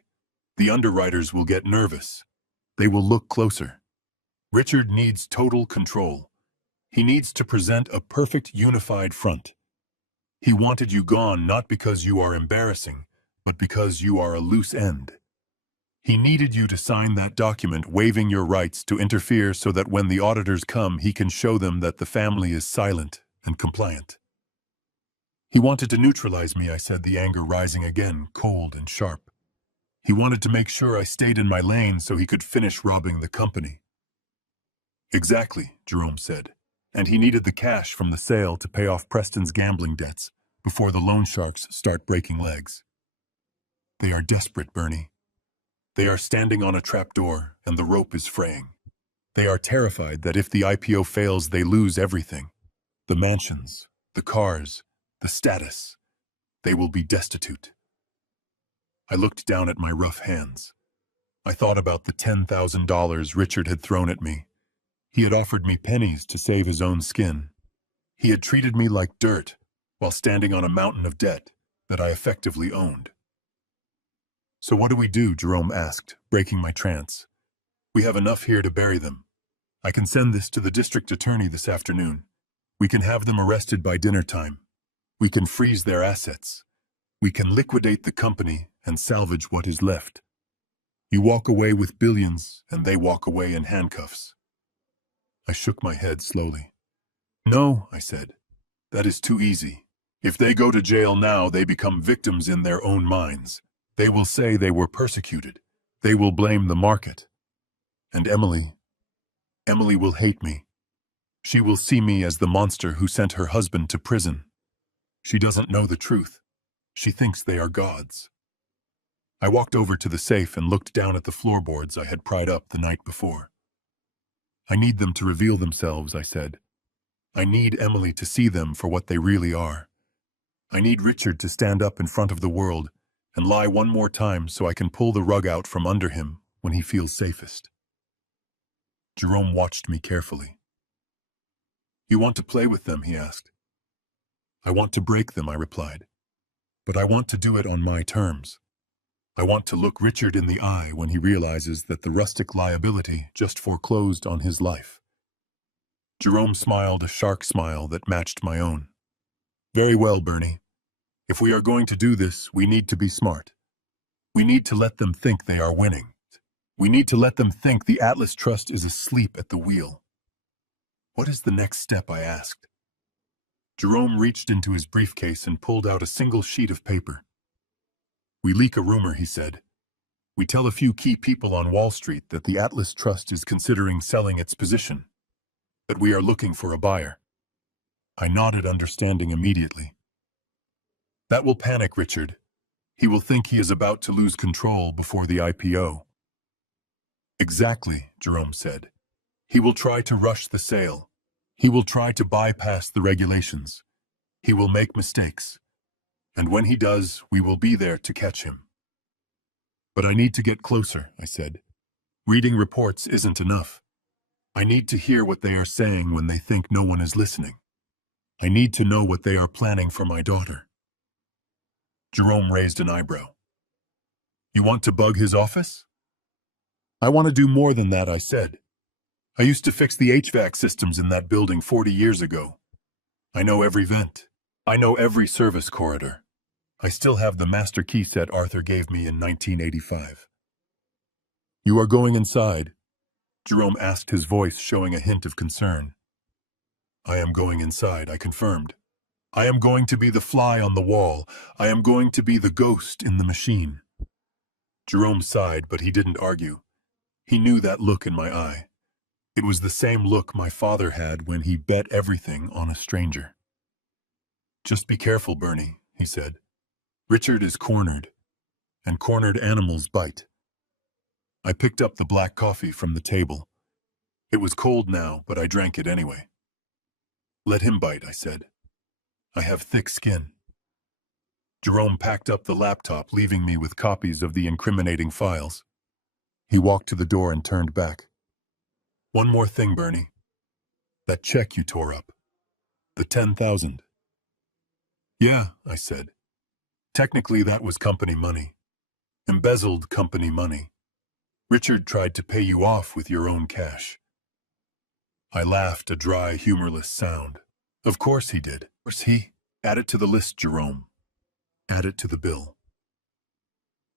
The underwriters will get nervous. They will look closer. Richard needs total control. He needs to present a perfect unified front. He wanted you gone not because you are embarrassing, but because you are a loose end. He needed you to sign that document waiving your rights to interfere so that when the auditors come, he can show them that the family is silent and compliant. He wanted to neutralize me, I said, the anger rising again, cold and sharp. He wanted to make sure I stayed in my lane so he could finish robbing the company. Exactly, Jerome said. And he needed the cash from the sale to pay off Preston's gambling debts before the loan sharks start breaking legs. They are desperate, Bernie. They are standing on a trapdoor and the rope is fraying. They are terrified that if the IPO fails, they lose everything. The mansions, the cars, the status. They will be destitute. I looked down at my rough hands. I thought about the $10,000 Richard had thrown at me. He had offered me pennies to save his own skin. He had treated me like dirt while standing on a mountain of debt that I effectively owned. So what do we do? Jerome asked, breaking my trance. We have enough here to bury them. I can send this to the district attorney this afternoon. We can have them arrested by dinner time. We can freeze their assets. We can liquidate the company and salvage what is left. You walk away with billions and they walk away in handcuffs. I shook my head slowly. No, I said. That is too easy. If they go to jail now, they become victims in their own minds. They will say they were persecuted. They will blame the market. And Emily will hate me. She will see me as the monster who sent her husband to prison. She doesn't know the truth. She thinks they are gods. I walked over to the safe and looked down at the floorboards I had pried up the night before. I need them to reveal themselves, I said. I need Emily to see them for what they really are. I need Richard to stand up in front of the world and lie one more time so I can pull the rug out from under him when he feels safest. Jerome watched me carefully. You want to play with them, he asked. I want to break them, I replied. But I want to do it on my terms. I want to look Richard in the eye when he realizes that the rustic liability just foreclosed on his life. Jerome smiled a shark smile that matched my own. Very well, Bernie. If we are going to do this, we need to be smart. We need to let them think they are winning. We need to let them think the Atlas Trust is asleep at the wheel. What is the next step, I asked. Jerome reached into his briefcase and pulled out a single sheet of paper. We leak a rumor, he said. We tell a few key people on Wall Street that the Atlas Trust is considering selling its position, that we are looking for a buyer. I nodded, understanding immediately. That will panic Richard. He will think he is about to lose control before the IPO. Exactly, Jerome said. He will try to rush the sale. He will try to bypass the regulations. He will make mistakes. And when he does, we will be there to catch him. But I need to get closer, I said. Reading reports isn't enough. I need to hear what they are saying when they think no one is listening. I need to know what they are planning for my daughter. Jerome raised an eyebrow. You want to bug his office? I want to do more than that, I said. I used to fix the HVAC systems in that building 40 years ago. I know every vent. I know every service corridor. I still have the master key set Arthur gave me in 1985. You are going inside? Jerome asked, his voice showing a hint of concern. I am going inside, I confirmed. I am going to be the fly on the wall. I am going to be the ghost in the machine. Jerome sighed, but he didn't argue. He knew that look in my eye. It was the same look my father had when he bet everything on a stranger. Just be careful, Bernie, he said. Richard is cornered, and cornered animals bite. I picked up the black coffee from the table. It was cold now, but I drank it anyway. Let him bite, I said. I have thick skin. Jerome packed up the laptop, leaving me with copies of the incriminating files. He walked to the door and turned back. One more thing, Bernie. That check you tore up. The 10,000. Yeah, I said. Technically, that was company money. Embezzled company money. Richard tried to pay you off with your own cash. I laughed, a dry, humorless sound. Of course he did. Of course he. Add it to the list, Jerome. Add it to the bill.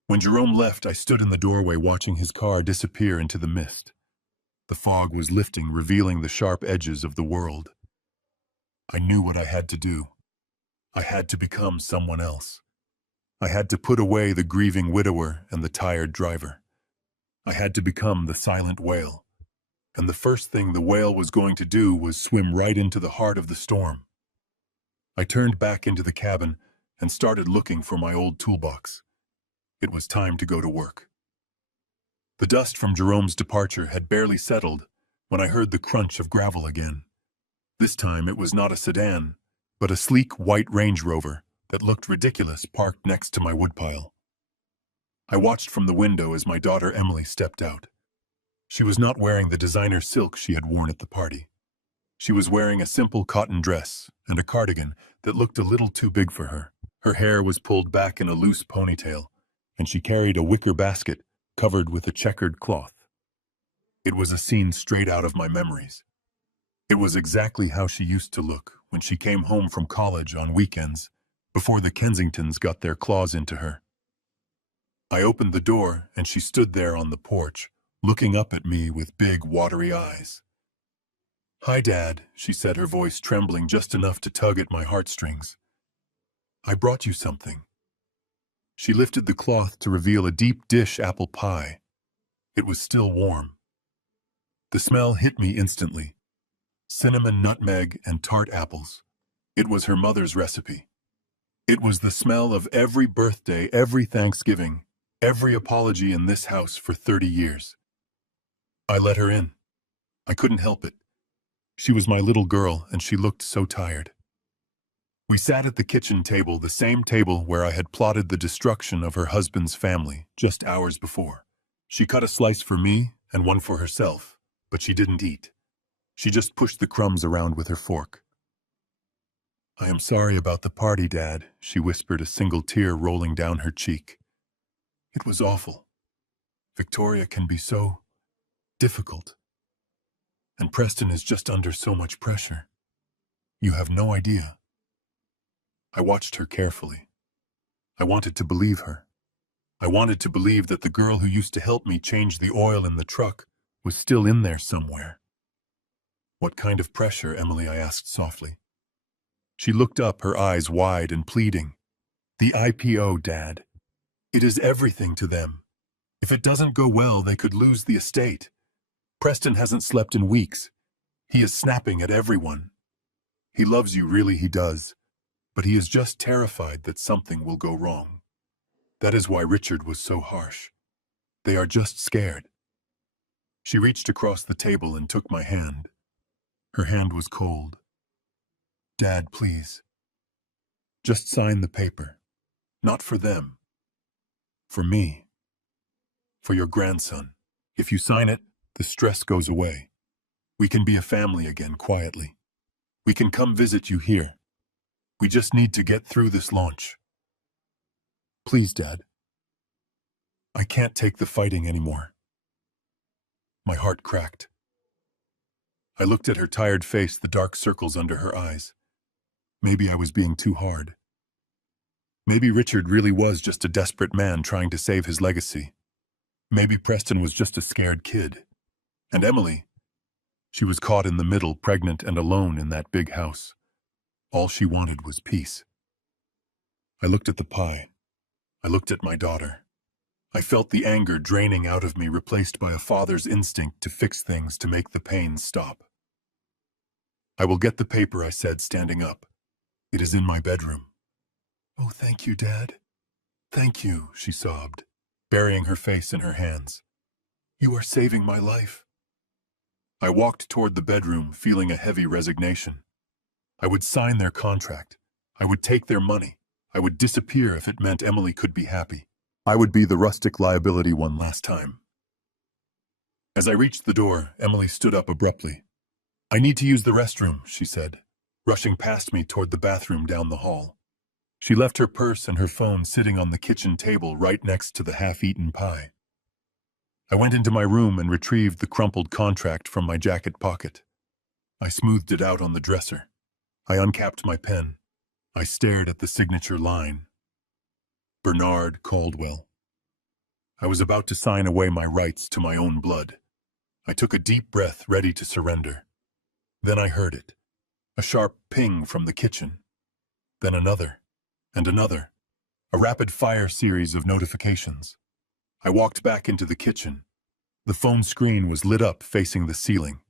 When Jerome left, I stood in the doorway watching his car disappear into the mist. The fog was lifting, revealing the sharp edges of the world. I knew what I had to do. I had to become someone else. I had to put away the grieving widower and the tired driver. I had to become the silent whale. And the first thing the whale was going to do was swim right into the heart of the storm. I turned back into the cabin and started looking for my old toolbox. It was time to go to work. The dust from Jerome's departure had barely settled when I heard the crunch of gravel again. This time it was not a sedan, but a sleek white Range Rover that looked ridiculous parked next to my woodpile. I watched from the window as my daughter Emily stepped out. She was not wearing the designer silk she had worn at the party. She was wearing a simple cotton dress and a cardigan that looked a little too big for her. Her hair was pulled back in a loose ponytail, and she carried a wicker basket covered with a checkered cloth. It was a scene straight out of my memories. It was exactly how she used to look when she came home from college on weekends, before the Kensingtons got their claws into her. I opened the door, and she stood there on the porch, looking up at me with big, watery eyes. "Hi, Dad," she said, her voice trembling just enough to tug at my heartstrings. "I brought you something." She lifted the cloth to reveal a deep dish apple pie. It was still warm. The smell hit me instantly. Cinnamon, nutmeg, and tart apples. It was her mother's recipe. It was the smell of every birthday, every Thanksgiving, every apology in this house for 30 years. I let her in. I couldn't help it. She was my little girl, and she looked so tired. We sat at the kitchen table, the same table where I had plotted the destruction of her husband's family just hours before. She cut a slice for me and one for herself, but she didn't eat. She just pushed the crumbs around with her fork. "I am sorry about the party, Dad," she whispered, a single tear rolling down her cheek. "It was awful. Victoria can be so difficult. And Preston is just under so much pressure. You have no idea." I watched her carefully. I wanted to believe her. I wanted to believe that the girl who used to help me change the oil in the truck was still in there somewhere. "What kind of pressure, Emily?" I asked softly. She looked up, her eyes wide and pleading. "The IPO, Dad. It is everything to them. If it doesn't go well, they could lose the estate. Preston hasn't slept in weeks. He is snapping at everyone. He loves you, really he does. But he is just terrified that something will go wrong. That is why Richard was so harsh. They are just scared." She reached across the table and took my hand. Her hand was cold. "Dad, please. Just sign the paper. Not for them. For me. For your grandson. If you sign it, the stress goes away. We can be a family again quietly. We can come visit you here. We just need to get through this launch. Please, Dad. I can't take the fighting anymore." My heart cracked. I looked at her tired face, the dark circles under her eyes. Maybe I was being too hard. Maybe Richard really was just a desperate man trying to save his legacy. Maybe Preston was just a scared kid. And Emily, she was caught in the middle, pregnant and alone in that big house. All she wanted was peace. I looked at the pie. I looked at my daughter. I felt the anger draining out of me, replaced by a father's instinct to fix things, to make the pain stop. "I will get the paper," I said, standing up. "It is in my bedroom." "Oh, thank you, Dad. Thank you," she sobbed, burying her face in her hands. "You are saving my life." I walked toward the bedroom, feeling a heavy resignation. I would sign their contract. I would take their money. I would disappear if it meant Emily could be happy. I would be the rustic liability one last time. As I reached the door, Emily stood up abruptly. "I need to use the restroom," she said, rushing past me toward the bathroom down the hall. She left her purse and her phone sitting on the kitchen table right next to the half-eaten pie. I went into my room and retrieved the crumpled contract from my jacket pocket. I smoothed it out on the dresser. I uncapped my pen. I stared at the signature line. Bernard Caldwell. I was about to sign away my rights to my own blood. I took a deep breath, ready to surrender. Then I heard it. A sharp ping from the kitchen. Then another, and another. A rapid-fire series of notifications. I walked back into the kitchen. The phone screen was lit up, facing the ceiling.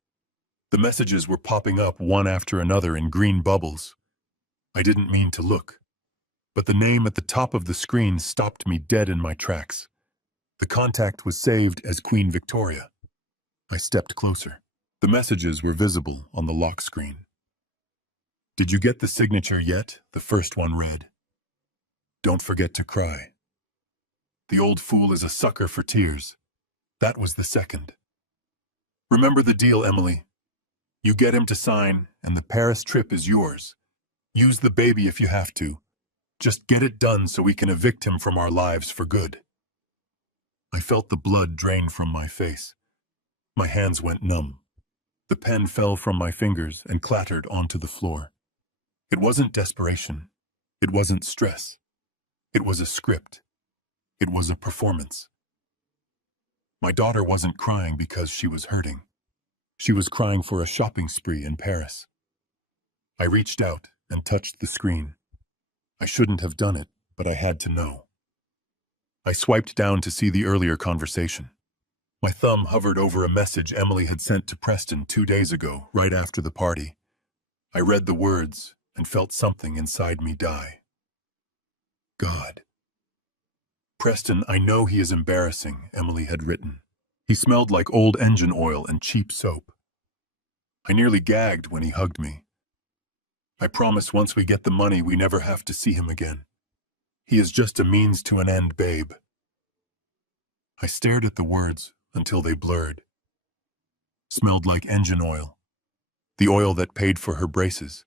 The messages were popping up one after another in green bubbles. I didn't mean to look, but the name at the top of the screen stopped me dead in my tracks. The contact was saved as Queen Victoria. I stepped closer. The messages were visible on the lock screen. "Did you get the signature yet?" the first one read. "Don't forget to cry. The old fool is a sucker for tears." That was the second. "Remember the deal, Emily. You get him to sign, and the Paris trip is yours. Use the baby if you have to. Just get it done so we can evict him from our lives for good." I felt the blood drain from my face. My hands went numb. The pen fell from my fingers and clattered onto the floor. It wasn't desperation. It wasn't stress. It was a script. It was a performance. My daughter wasn't crying because she was hurting. She was crying for a shopping spree in Paris. I reached out and touched the screen. I shouldn't have done it, but I had to know. I swiped down to see the earlier conversation. My thumb hovered over a message Emily had sent to Preston 2 days ago, right after the party. I read the words and felt something inside me die. God. "Preston, I know he is embarrassing," Emily had written. "He smelled like old engine oil and cheap soap. I nearly gagged when he hugged me. I promise once we get the money, we never have to see him again. He is just a means to an end, babe. I stared at the words until they blurred. Smelled like engine oil. The oil that paid for her braces.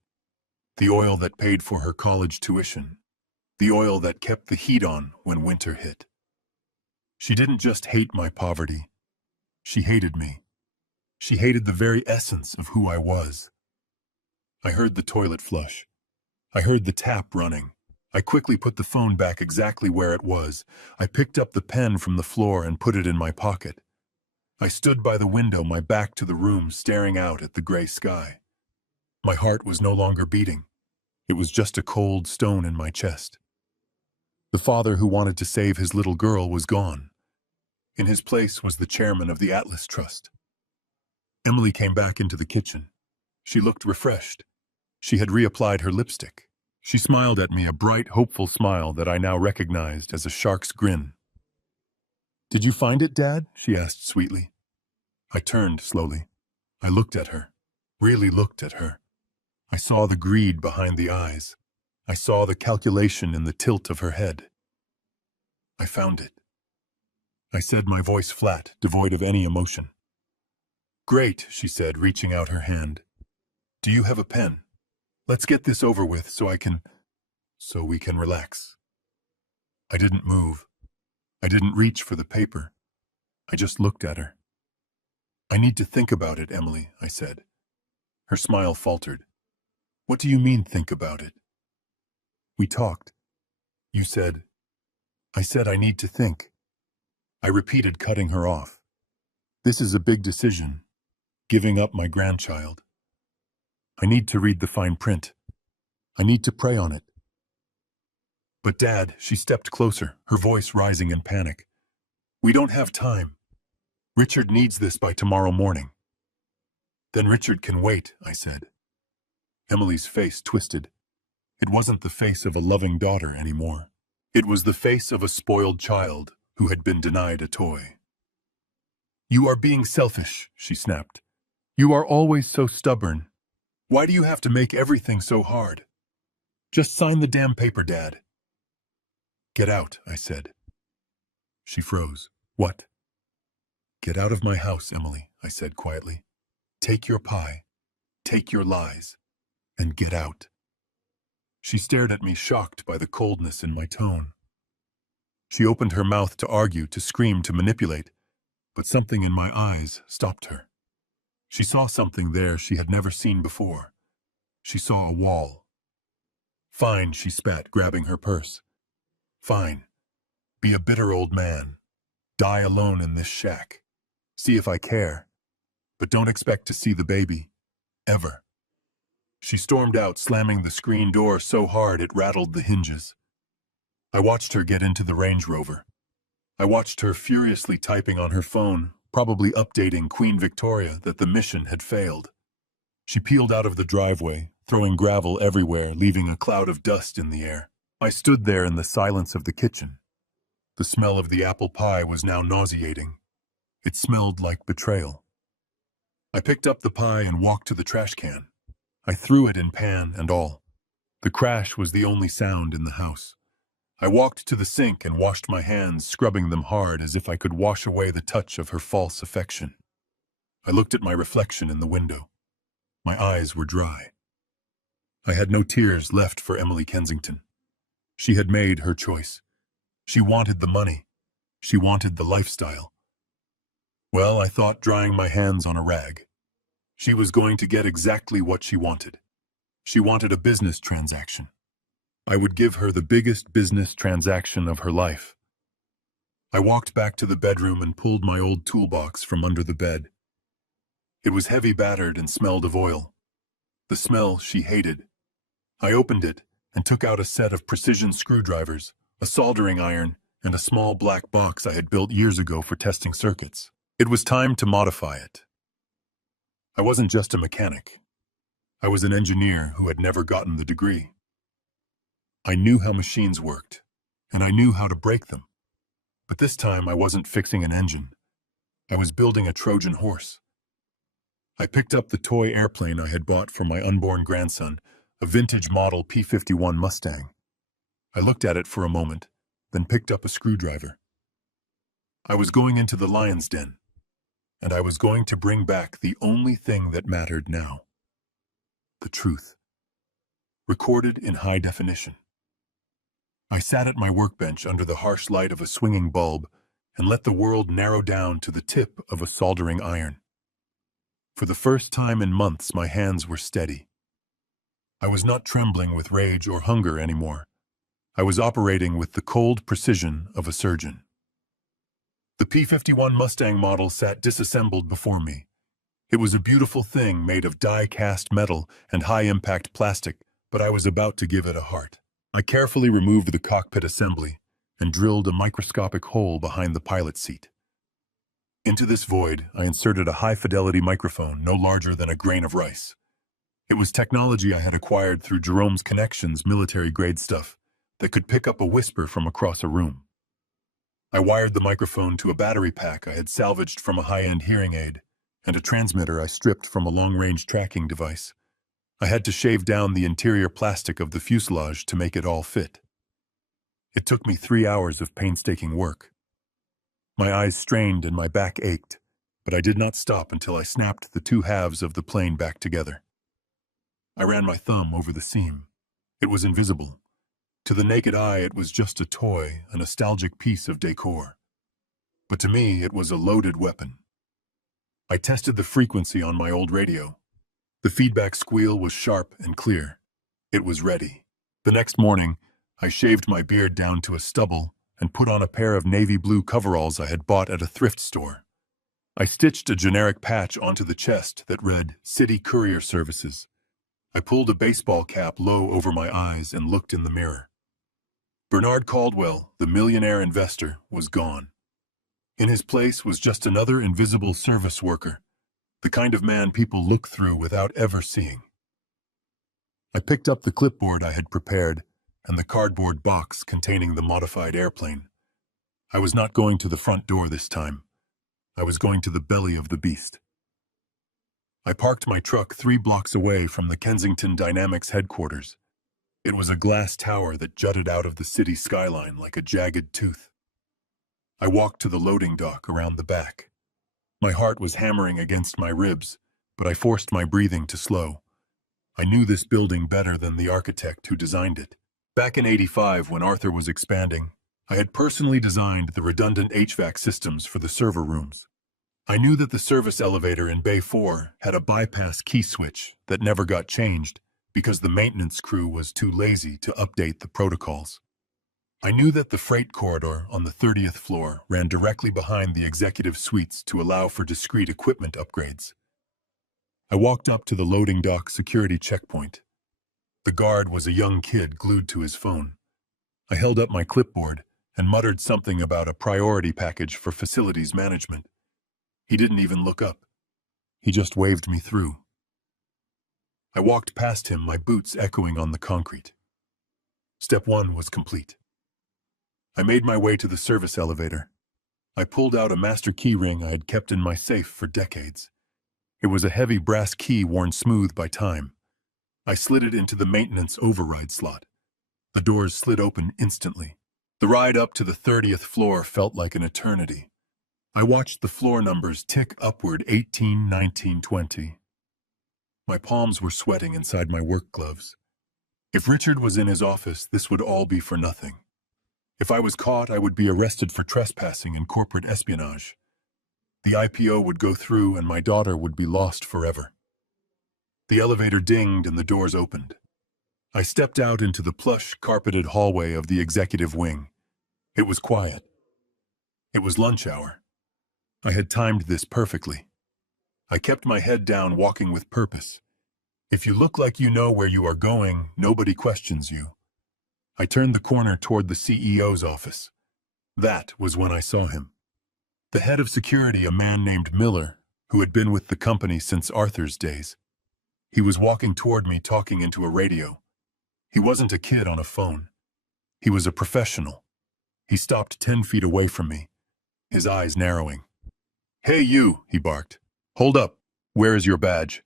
The oil that paid for her college tuition. The oil that kept the heat on when winter hit. She didn't just hate my poverty. She hated me. She hated the very essence of who I was. I heard the toilet flush. I heard the tap running. I quickly put the phone back exactly where it was. I picked up the pen from the floor and put it in my pocket. I stood by the window, my back to the room, staring out at the gray sky. My heart was no longer beating. It was just a cold stone in my chest. The father who wanted to save his little girl was gone. In his place was the chairman of the Atlas Trust. Emily came back into the kitchen. She looked refreshed. She had reapplied her lipstick. She smiled at me, a bright, hopeful smile that I now recognized as a shark's grin. "Did you find it, Dad?" she asked sweetly. I turned slowly. I looked at her, really looked at her. I saw the greed behind the eyes. I saw the calculation in the tilt of her head. "I found it," I said, my voice flat, devoid of any emotion. "Great," she said, reaching out her hand. "Do you have a pen? Let's get this over with so we can relax." I didn't move. I didn't reach for the paper. I just looked at her. "I need to think about it, Emily," I said. Her smile faltered. "What do you mean, think about it?" "We talked. You said—" I said I need to think. I repeated, cutting her off. "This is a big decision. Giving up my grandchild. I need to read the fine print. I need to pray on it." "But Dad," she stepped closer, her voice rising in panic. "We don't have time. Richard needs this by tomorrow morning." "Then Richard can wait," I said. Emily's face twisted. It wasn't the face of a loving daughter anymore. It was the face of a spoiled child who had been denied a toy. "You are being selfish," she snapped. "You are always so stubborn. Why do you have to make everything so hard? Just sign the damn paper, Dad." "Get out," I said. She froze. "What?" "Get out of my house, Emily," I said quietly. "Take your pie, take your lies, and get out." She stared at me, shocked by the coldness in my tone. She opened her mouth to argue, to scream, to manipulate, but something in my eyes stopped her. She saw something there she had never seen before. She saw a wall. "Fine," she spat, grabbing her purse. "Fine. Be a bitter old man. Die alone in this shack. See if I care. But don't expect to see the baby. Ever." She stormed out, slamming the screen door so hard it rattled the hinges. I watched her get into the Range Rover. I watched her furiously typing on her phone, probably updating Queen Victoria that the mission had failed. She peeled out of the driveway, throwing gravel everywhere, leaving a cloud of dust in the air. I stood there in the silence of the kitchen. The smell of the apple pie was now nauseating. It smelled like betrayal. I picked up the pie and walked to the trash can. I threw it in pan and all. The crash was the only sound in the house. I walked to the sink and washed my hands, scrubbing them hard as if I could wash away the touch of her false affection. I looked at my reflection in the window. My eyes were dry. I had no tears left for Emily Kensington. She had made her choice. She wanted the money. She wanted the lifestyle. Well, I thought, drying my hands on a rag. She was going to get exactly what she wanted. She wanted a business transaction. I would give her the biggest business transaction of her life. I walked back to the bedroom and pulled my old toolbox from under the bed. It was heavy, battered, and smelled of oil. The smell she hated. I opened it and took out a set of precision screwdrivers, a soldering iron, and a small black box I had built years ago for testing circuits. It was time to modify it. I wasn't just a mechanic. I was an engineer who had never gotten the degree. I knew how machines worked, and I knew how to break them. But this time I wasn't fixing an engine. I was building a Trojan horse. I picked up the toy airplane I had bought for my unborn grandson, a vintage model P-51 Mustang. I looked at it for a moment, then picked up a screwdriver. I was going into the lion's den, and I was going to bring back the only thing that mattered now. The truth. Recorded in high definition. I sat at my workbench under the harsh light of a swinging bulb and let the world narrow down to the tip of a soldering iron. For the first time in months, my hands were steady. I was not trembling with rage or hunger anymore. I was operating with the cold precision of a surgeon. The P-51 Mustang model sat disassembled before me. It was a beautiful thing made of die-cast metal and high-impact plastic, but I was about to give it a heart. I carefully removed the cockpit assembly and drilled a microscopic hole behind the pilot's seat. Into this void, I inserted a high-fidelity microphone no larger than a grain of rice. It was technology I had acquired through Jerome's Connections military-grade stuff that could pick up a whisper from across a room. I wired the microphone to a battery pack I had salvaged from a high-end hearing aid, and a transmitter I stripped from a long-range tracking device. I had to shave down the interior plastic of the fuselage to make it all fit. It took me 3 hours of painstaking work. My eyes strained and my back ached, but I did not stop until I snapped the two halves of the plane back together. I ran my thumb over the seam. It was invisible. To the naked eye, it was just a toy, a nostalgic piece of decor. But to me, it was a loaded weapon. I tested the frequency on my old radio. The feedback squeal was sharp and clear. It was ready. The next morning, I shaved my beard down to a stubble and put on a pair of navy blue coveralls I had bought at a thrift store. I stitched a generic patch onto the chest that read City Courier Services. I pulled a baseball cap low over my eyes and looked in the mirror. Bernard Caldwell, the millionaire investor, was gone. In his place was just another invisible service worker, the kind of man people look through without ever seeing. I picked up the clipboard I had prepared and the cardboard box containing the modified airplane. I was not going to the front door this time. I was going to the belly of the beast. I parked my truck 3 blocks away from the Kensington Dynamics headquarters. It was a glass tower that jutted out of the city skyline like a jagged tooth. I walked to the loading dock around the back. My heart was hammering against my ribs, but I forced my breathing to slow. I knew this building better than the architect who designed it. Back in '85, when Arthur was expanding, I had personally designed the redundant HVAC systems for the server rooms. I knew that the service elevator in Bay 4 had a bypass key switch that never got changed because the maintenance crew was too lazy to update the protocols. I knew that the freight corridor on the 30th floor ran directly behind the executive suites to allow for discrete equipment upgrades. I walked up to the loading dock security checkpoint. The guard was a young kid glued to his phone. I held up my clipboard and muttered something about a priority package for facilities management. He didn't even look up. He just waved me through. I walked past him, my boots echoing on the concrete. Step 1 was complete. I made my way to the service elevator. I pulled out a master key ring I had kept in my safe for decades. It was a heavy brass key worn smooth by time. I slid it into the maintenance override slot. The doors slid open instantly. The ride up to the 30th floor felt like an eternity. I watched the floor numbers tick upward 18, 19, 20. My palms were sweating inside my work gloves. If Richard was in his office, this would all be for nothing. If I was caught, I would be arrested for trespassing and corporate espionage. The IPO would go through and my daughter would be lost forever. The elevator dinged and the doors opened. I stepped out into the plush, carpeted hallway of the executive wing. It was quiet. It was lunch hour. I had timed this perfectly. I kept my head down, walking with purpose. If you look like you know where you are going, nobody questions you. I turned the corner toward the CEO's office. That was when I saw him. The head of security, a man named Miller, who had been with the company since Arthur's days. He was walking toward me, talking into a radio. He wasn't a kid on a phone. He was a professional. He stopped 10 feet away from me, his eyes narrowing. "Hey you," he barked. "Hold up. Where is your badge?"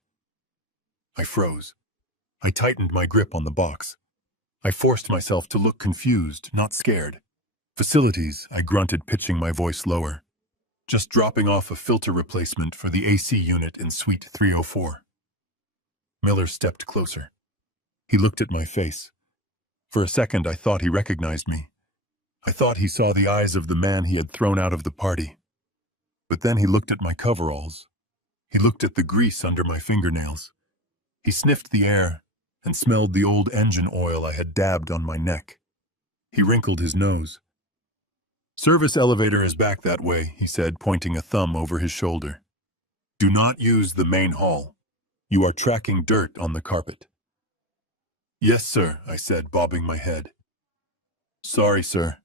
I froze. I tightened my grip on the box. I forced myself to look confused, not scared. Facilities, I grunted, pitching my voice lower. Just dropping off a filter replacement for the AC unit in Suite 304. Miller stepped closer. He looked at my face. For a second, I thought he recognized me. I thought he saw the eyes of the man he had thrown out of the party. But then he looked at my coveralls. He looked at the grease under my fingernails. He sniffed the air and smelled the old engine oil I had dabbed on my neck. He wrinkled his nose. "Service elevator is back that way," he said, pointing a thumb over his shoulder. "Do not use the main hall. You are tracking dirt on the carpet." "Yes, sir," I said, bobbing my head. "Sorry, sir."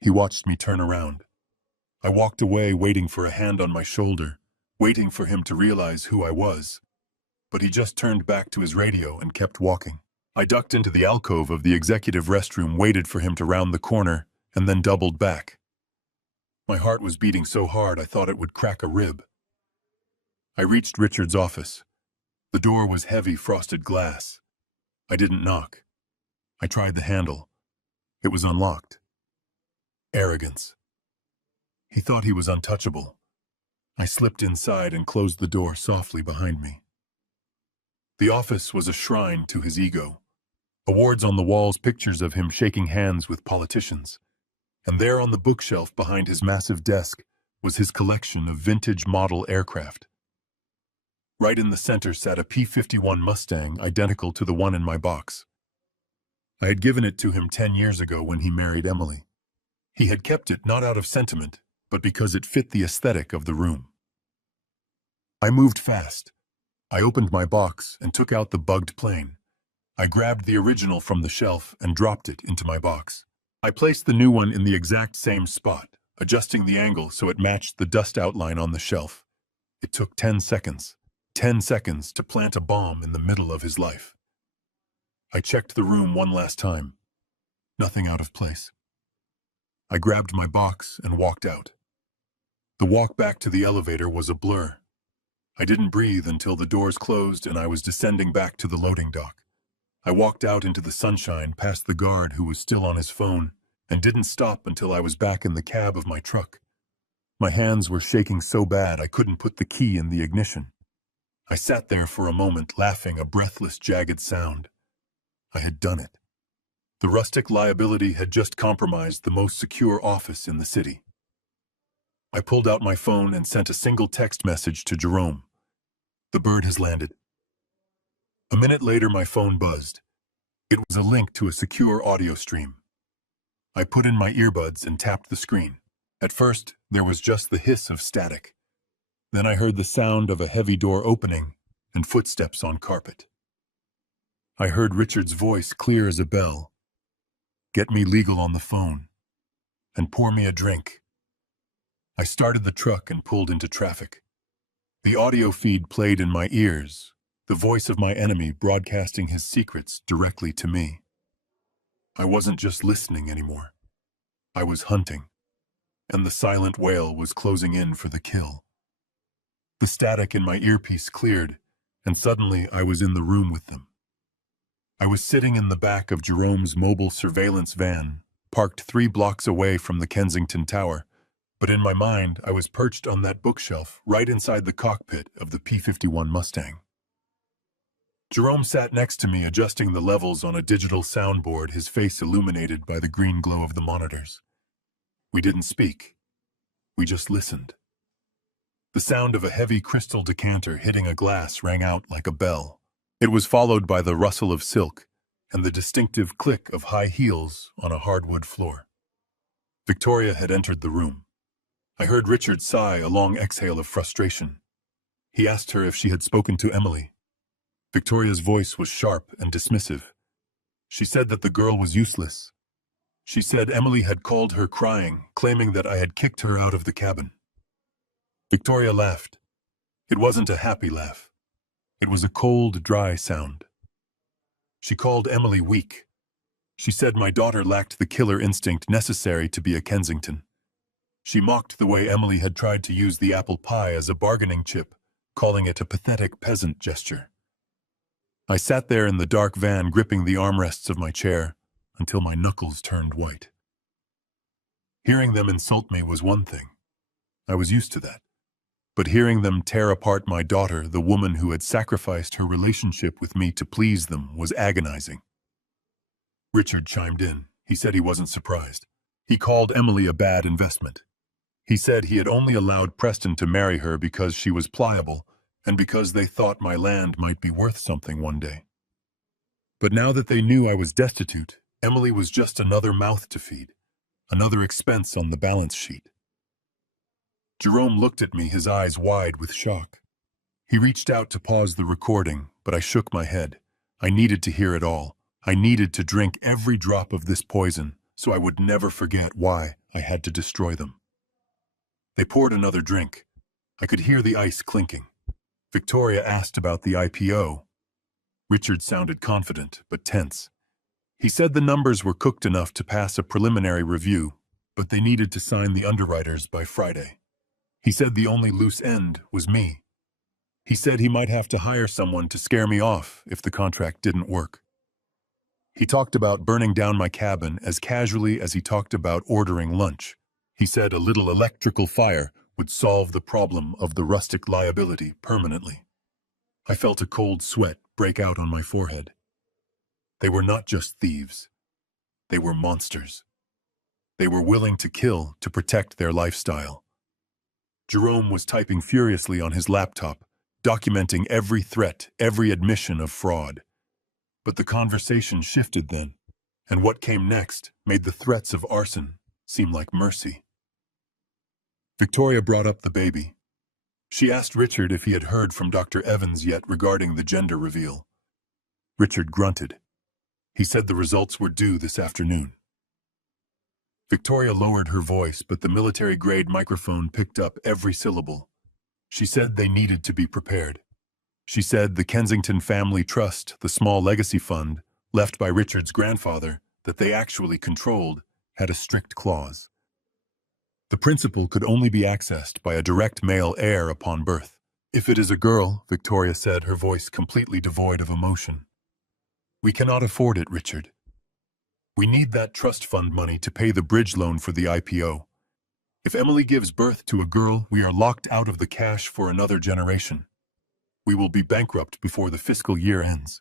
He watched me turn around. I walked away, waiting for a hand on my shoulder, waiting for him to realize who I was. But he just turned back to his radio and kept walking. I ducked into the alcove of the executive restroom, waited for him to round the corner, and then doubled back. My heart was beating so hard I thought it would crack a rib. I reached Richard's office. The door was heavy frosted glass. I didn't knock. I tried the handle. It was unlocked. Arrogance. He thought he was untouchable. I slipped inside and closed the door softly behind me. The office was a shrine to his ego. Awards on the walls, pictures of him shaking hands with politicians. And there on the bookshelf behind his massive desk was his collection of vintage model aircraft. Right in the center sat a P-51 Mustang identical to the one in my box. I had given it to him 10 years ago when he married Emily. He had kept it not out of sentiment, but because it fit the aesthetic of the room. I moved fast. I opened my box and took out the bugged plane. I grabbed the original from the shelf and dropped it into my box. I placed the new one in the exact same spot, adjusting the angle so it matched the dust outline on the shelf. It took 10 seconds. 10 seconds to plant a bomb in the middle of his life. I checked the room one last time. Nothing out of place. I grabbed my box and walked out. The walk back to the elevator was a blur. I didn't breathe until the doors closed and I was descending back to the loading dock. I walked out into the sunshine past the guard who was still on his phone and didn't stop until I was back in the cab of my truck. My hands were shaking so bad I couldn't put the key in the ignition. I sat there for a moment, laughing, a breathless, jagged sound. I had done it. The rustic liability had just compromised the most secure office in the city. I pulled out my phone and sent a single text message to Jerome. "The bird has landed." A minute later, my phone buzzed. It was a link to a secure audio stream. I put in my earbuds and tapped the screen. At first, there was just the hiss of static. Then I heard the sound of a heavy door opening and footsteps on carpet. I heard Richard's voice clear as a bell. "Get me legal on the phone. And pour me a drink." I started the truck and pulled into traffic. The audio feed played in my ears, the voice of my enemy broadcasting his secrets directly to me. I wasn't just listening anymore. I was hunting, and the silent whale was closing in for the kill. The static in my earpiece cleared, and suddenly I was in the room with them. I was sitting in the back of Jerome's mobile surveillance van, parked 3 blocks away from the Kensington Tower, but in my mind I was perched on that bookshelf right inside the cockpit of the P-51 Mustang. Jerome sat next to me, adjusting the levels on a digital soundboard, his face illuminated by the green glow of the monitors. We didn't speak. We just listened. The sound of a heavy crystal decanter hitting a glass rang out like a bell. It was followed by the rustle of silk and the distinctive click of high heels on a hardwood floor. Victoria had entered the room. I heard Richard sigh a long exhale of frustration. He asked her if she had spoken to Emily. Victoria's voice was sharp and dismissive. She said that the girl was useless. She said Emily had called her crying, claiming that I had kicked her out of the cabin. Victoria laughed. It wasn't a happy laugh. It was a cold, dry sound. She called Emily weak. She said my daughter lacked the killer instinct necessary to be a Kensington. She mocked the way Emily had tried to use the apple pie as a bargaining chip, calling it a pathetic peasant gesture. I sat there in the dark van gripping the armrests of my chair until my knuckles turned white. Hearing them insult me was one thing. I was used to that. But hearing them tear apart my daughter, the woman who had sacrificed her relationship with me to please them, was agonizing. Richard chimed in. He said he wasn't surprised. He called Emily a bad investment. He said he had only allowed Preston to marry her because she was pliable and because they thought my land might be worth something one day. But now that they knew I was destitute, Emily was just another mouth to feed, another expense on the balance sheet. Jerome looked at me, his eyes wide with shock. He reached out to pause the recording, but I shook my head. I needed to hear it all. I needed to drink every drop of this poison so I would never forget why I had to destroy them. They poured another drink. I could hear the ice clinking. Victoria asked about the IPO. Richard sounded confident, but tense. He said the numbers were cooked enough to pass a preliminary review, but they needed to sign the underwriters by Friday. He said the only loose end was me. He said he might have to hire someone to scare me off if the contract didn't work. He talked about burning down my cabin as casually as he talked about ordering lunch. He said a little electrical fire would solve the problem of the rustic liability permanently. I felt a cold sweat break out on my forehead. They were not just thieves. They were monsters. They were willing to kill to protect their lifestyle. Jerome was typing furiously on his laptop, documenting every threat, every admission of fraud. But the conversation shifted then, and what came next made the threats of arson seem like mercy. Victoria brought up the baby. She asked Richard if he had heard from Dr. Evans yet regarding the gender reveal. Richard grunted. He said the results were due this afternoon. Victoria lowered her voice, but the military-grade microphone picked up every syllable. She said they needed to be prepared. She said the Kensington Family Trust, the small legacy fund, left by Richard's grandfather, that they actually controlled, had a strict clause. The principal could only be accessed by a direct male heir upon birth. If it is a girl, Victoria said, her voice completely devoid of emotion. We cannot afford it, Richard. We need that trust fund money to pay the bridge loan for the IPO. If Emily gives birth to a girl, we are locked out of the cash for another generation. We will be bankrupt before the fiscal year ends.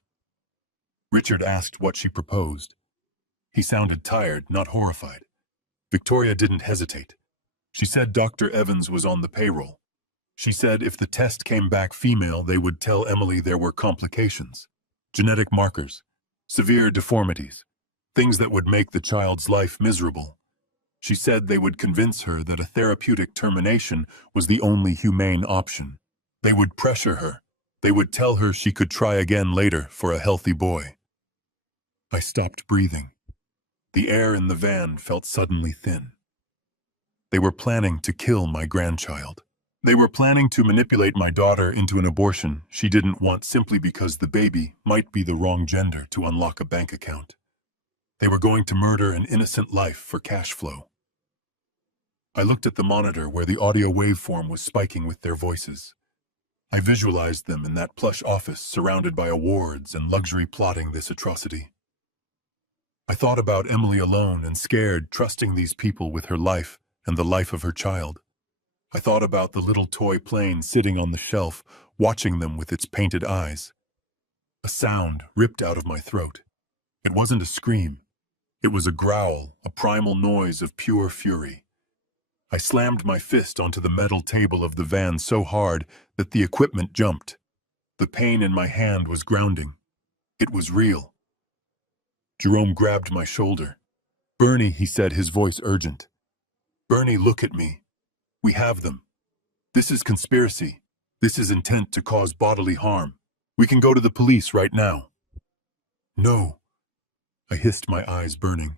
Richard asked what she proposed. He sounded tired, not horrified. Victoria didn't hesitate. She said Dr. Evans was on the payroll. She said if the test came back female, they would tell Emily there were complications, genetic markers, severe deformities, things that would make the child's life miserable. She said they would convince her that a therapeutic termination was the only humane option. They would pressure her. They would tell her she could try again later for a healthy boy. I stopped breathing. The air in the van felt suddenly thin. They were planning to kill my grandchild. They were planning to manipulate my daughter into an abortion she didn't want simply because the baby might be the wrong gender to unlock a bank account. They were going to murder an innocent life for cash flow. I looked at the monitor where the audio waveform was spiking with their voices. I visualized them in that plush office surrounded by awards and luxury plotting this atrocity. I thought about Emily alone and scared, trusting these people with her life and the life of her child. I thought about the little toy plane sitting on the shelf, watching them with its painted eyes. A sound ripped out of my throat. It wasn't a scream. It was a growl, a primal noise of pure fury. I slammed my fist onto the metal table of the van so hard that the equipment jumped. The pain in my hand was grounding. It was real. Jerome grabbed my shoulder. "Bernie," he said, his voice urgent. "Bernie, look at me. We have them. This is conspiracy. This is intent to cause bodily harm. We can go to the police right now." "No." I hissed, my eyes burning.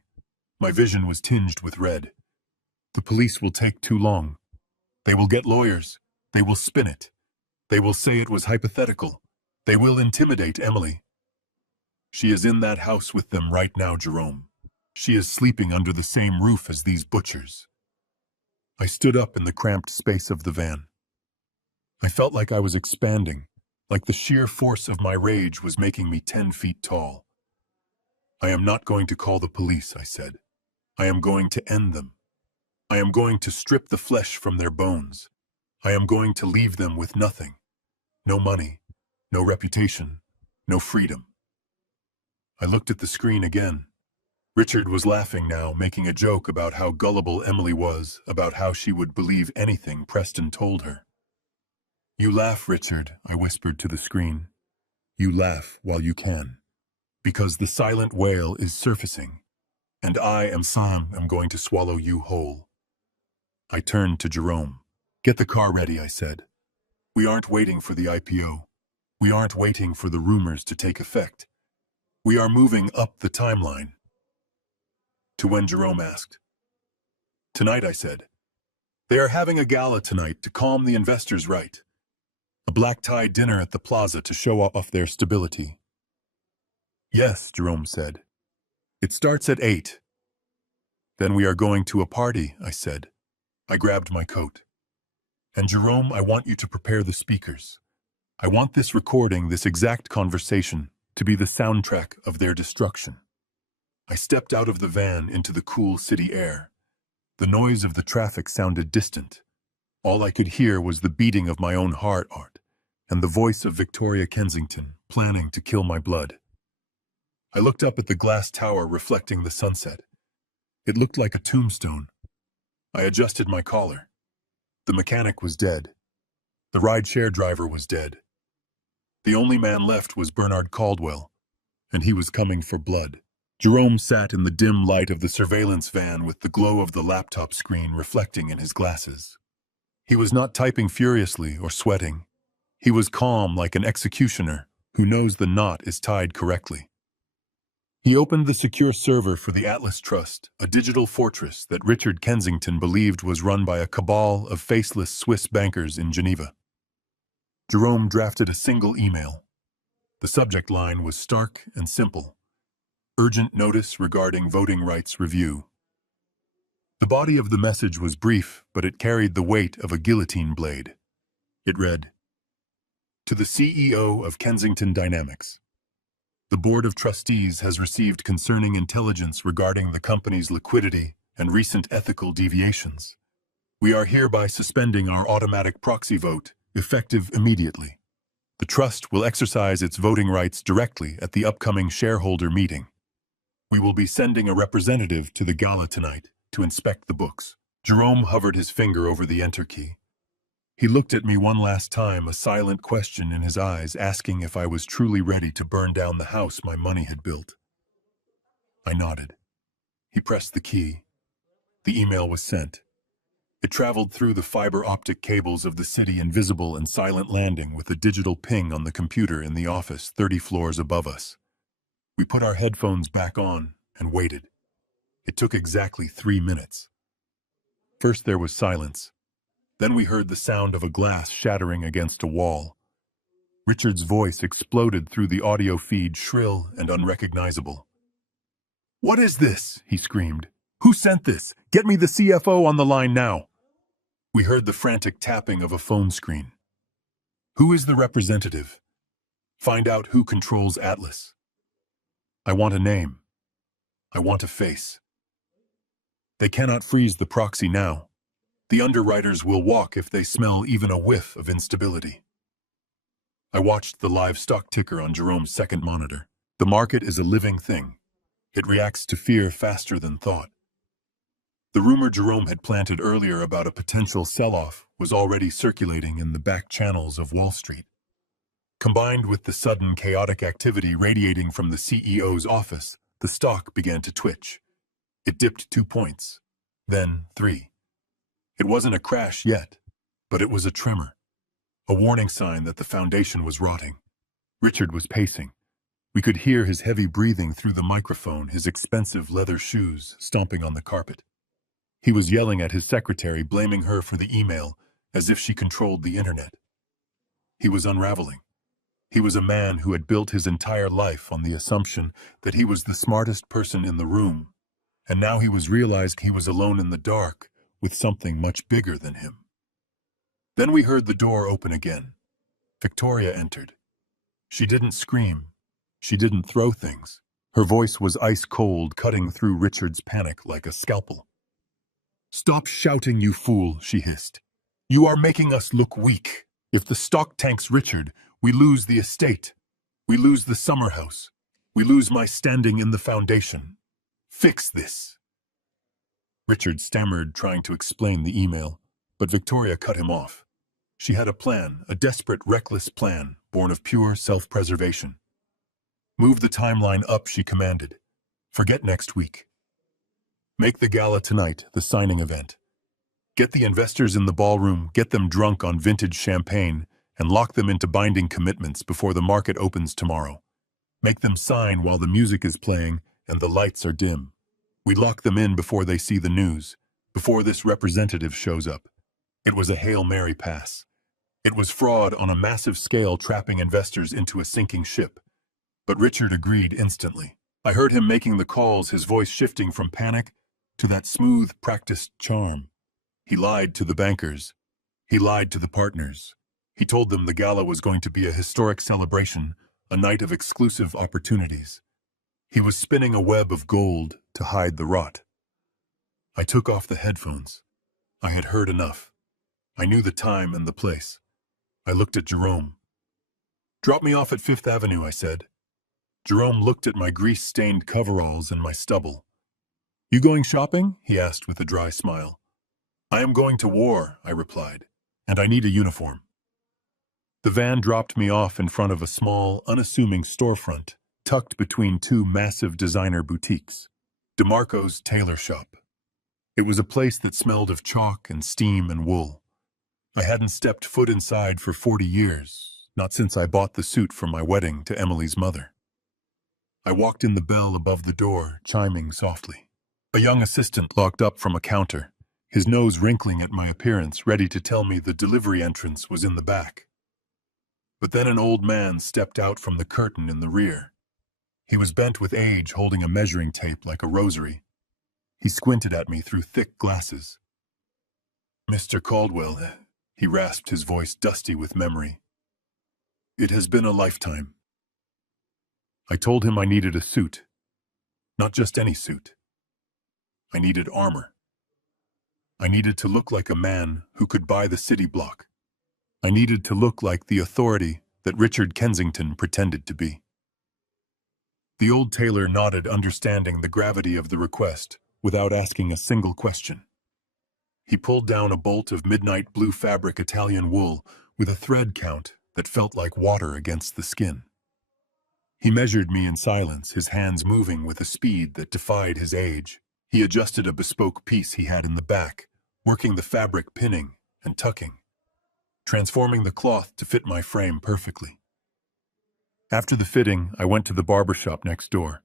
My vision was tinged with red. "The police will take too long. They will get lawyers. They will spin it. They will say it was hypothetical. They will intimidate Emily. She is in that house with them right now, Jerome. She is sleeping under the same roof as these butchers." I stood up in the cramped space of the van. I felt like I was expanding. like the sheer force of my rage was making me 10 feet tall. "I am not going to call the police," I said. "I am going to end them. I am going to strip the flesh from their bones. I am going to leave them with nothing. No money, no reputation, no freedom." I looked at the screen again. Richard was laughing now, making a joke about how gullible Emily was, about how she would believe anything Preston told her. "You laugh, Richard," I whispered to the screen. "You laugh while you can. Because the silent whale is surfacing, and I am going to swallow you whole." I turned to Jerome. "Get the car ready," I said. "We aren't waiting for the IPO. We aren't waiting for the rumors to take effect. We are moving up the timeline." To when Jerome asked. "Tonight," I said. "They are having a gala tonight to calm the investors right. A black-tie dinner at the plaza to show off their stability." "Yes," Jerome said. "It starts at 8. "Then we are going to a party," I said. I grabbed my coat. "And Jerome, I want you to prepare the speakers. I want this recording, this exact conversation, to be the soundtrack of their destruction." I stepped out of the van into the cool city air. The noise of the traffic sounded distant. All I could hear was the beating of my own heart, and the voice of Victoria Kensington, planning to kill my blood. I looked up at the glass tower reflecting the sunset. It looked like a tombstone. I adjusted my collar. The mechanic was dead. The ride-share driver was dead. The only man left was Bernard Caldwell, and he was coming for blood. Jerome sat in the dim light of the surveillance van with the glow of the laptop screen reflecting in his glasses. He was not typing furiously or sweating. He was calm like an executioner who knows the knot is tied correctly. He opened the secure server for the Atlas Trust, a digital fortress that Richard Kensington believed was run by a cabal of faceless Swiss bankers in Geneva. Jerome drafted a single email. The subject line was stark and simple: "Urgent notice regarding voting rights review." The body of the message was brief, but it carried the weight of a guillotine blade. It read, "To the CEO of Kensington Dynamics. The Board of Trustees has received concerning intelligence regarding the company's liquidity and recent ethical deviations. We are hereby suspending our automatic proxy vote, effective immediately. The Trust will exercise its voting rights directly at the upcoming shareholder meeting. We will be sending a representative to the gala tonight to inspect the books." Jerome hovered his finger over the enter key. He looked at me one last time, a silent question in his eyes, asking if I was truly ready to burn down the house my money had built. I nodded. He pressed the key. The email was sent. It traveled through the fiber optic cables of the city, invisible and silent, landing with a digital ping on the computer in the office 30 floors above us. We put our headphones back on and waited. It took exactly 3 minutes. First there was silence. Then we heard the sound of a glass shattering against a wall. Richard's voice exploded through the audio feed, shrill and unrecognizable. "What is this?" he screamed. "Who sent this? Get me the CFO on the line now." We heard the frantic tapping of a phone screen. "Who is the representative? Find out who controls Atlas. I want a name. I want a face. They cannot freeze the proxy now. The underwriters will walk if they smell even a whiff of instability." I watched the live stock ticker on Jerome's second monitor. The market is a living thing. It reacts to fear faster than thought. The rumor Jerome had planted earlier about a potential sell-off was already circulating in the back channels of Wall Street. Combined with the sudden chaotic activity radiating from the CEO's office, the stock began to twitch. It dipped 2 points, then 3. It wasn't a crash yet, but it was a tremor, a warning sign that the foundation was rotting. Richard was pacing. We could hear his heavy breathing through the microphone, his expensive leather shoes stomping on the carpet. He was yelling at his secretary, blaming her for the email, as if she controlled the internet. He was unraveling. He was a man who had built his entire life on the assumption that he was the smartest person in the room, and now he was realized he was alone in the dark with something much bigger than him. Then we heard the door open again. Victoria entered. She didn't scream. She didn't throw things. Her voice was ice cold, cutting through Richard's panic like a scalpel. "Stop shouting, you fool," she hissed. "You are making us look weak. If the stock tanks Richard, we lose the estate. We lose the summer house. We lose my standing in the foundation. Fix this." Richard stammered, trying to explain the email, but Victoria cut him off. She had a plan, a desperate, reckless plan, born of pure self-preservation. "Move the timeline up," she commanded. "Forget next week. Make the gala tonight, the signing event. Get the investors in the ballroom, get them drunk on vintage champagne, and lock them into binding commitments before the market opens tomorrow. Make them sign while the music is playing and the lights are dim. We lock them in before they see the news, before this representative shows up." It was a Hail Mary pass. It was fraud on a massive scale, trapping investors into a sinking ship. But Richard agreed instantly. I heard him making the calls, his voice shifting from panic to that smooth, practiced charm. He lied to the bankers. He lied to the partners. He told them the gala was going to be a historic celebration, a night of exclusive opportunities. He was spinning a web of gold to hide the rot. I took off the headphones. I had heard enough. I knew the time and the place. I looked at Jerome. "Drop me off at Fifth Avenue," I said. Jerome looked at my grease-stained coveralls and my stubble. "You going shopping?" he asked with a dry smile. "I am going to war," I replied, "and I need a uniform." The van dropped me off in front of a small, unassuming storefront, tucked between two massive designer boutiques. DeMarco's tailor shop. It was a place that smelled of chalk and steam and wool. I hadn't stepped foot inside for 40 years, not since I bought the suit for my wedding to Emily's mother. I walked in, the bell above the door chiming softly. A young assistant looked up from a counter, his nose wrinkling at my appearance, ready to tell me the delivery entrance was in the back. But then an old man stepped out from the curtain in the rear. He was bent with age, holding a measuring tape like a rosary. He squinted at me through thick glasses. "Mr. Caldwell," he rasped, his voice dusty with memory. "It has been a lifetime." I told him I needed a suit. Not just any suit. I needed armor. I needed to look like a man who could buy the city block. I needed to look like the authority that Richard Kensington pretended to be. The old tailor nodded, understanding the gravity of the request, without asking a single question. He pulled down a bolt of midnight blue fabric Italian wool with a thread count that felt like water against the skin. He measured me in silence, his hands moving with a speed that defied his age. He adjusted a bespoke piece he had in the back, working the fabric, pinning and tucking, transforming the cloth to fit my frame perfectly. After the fitting, I went to the barber shop next door.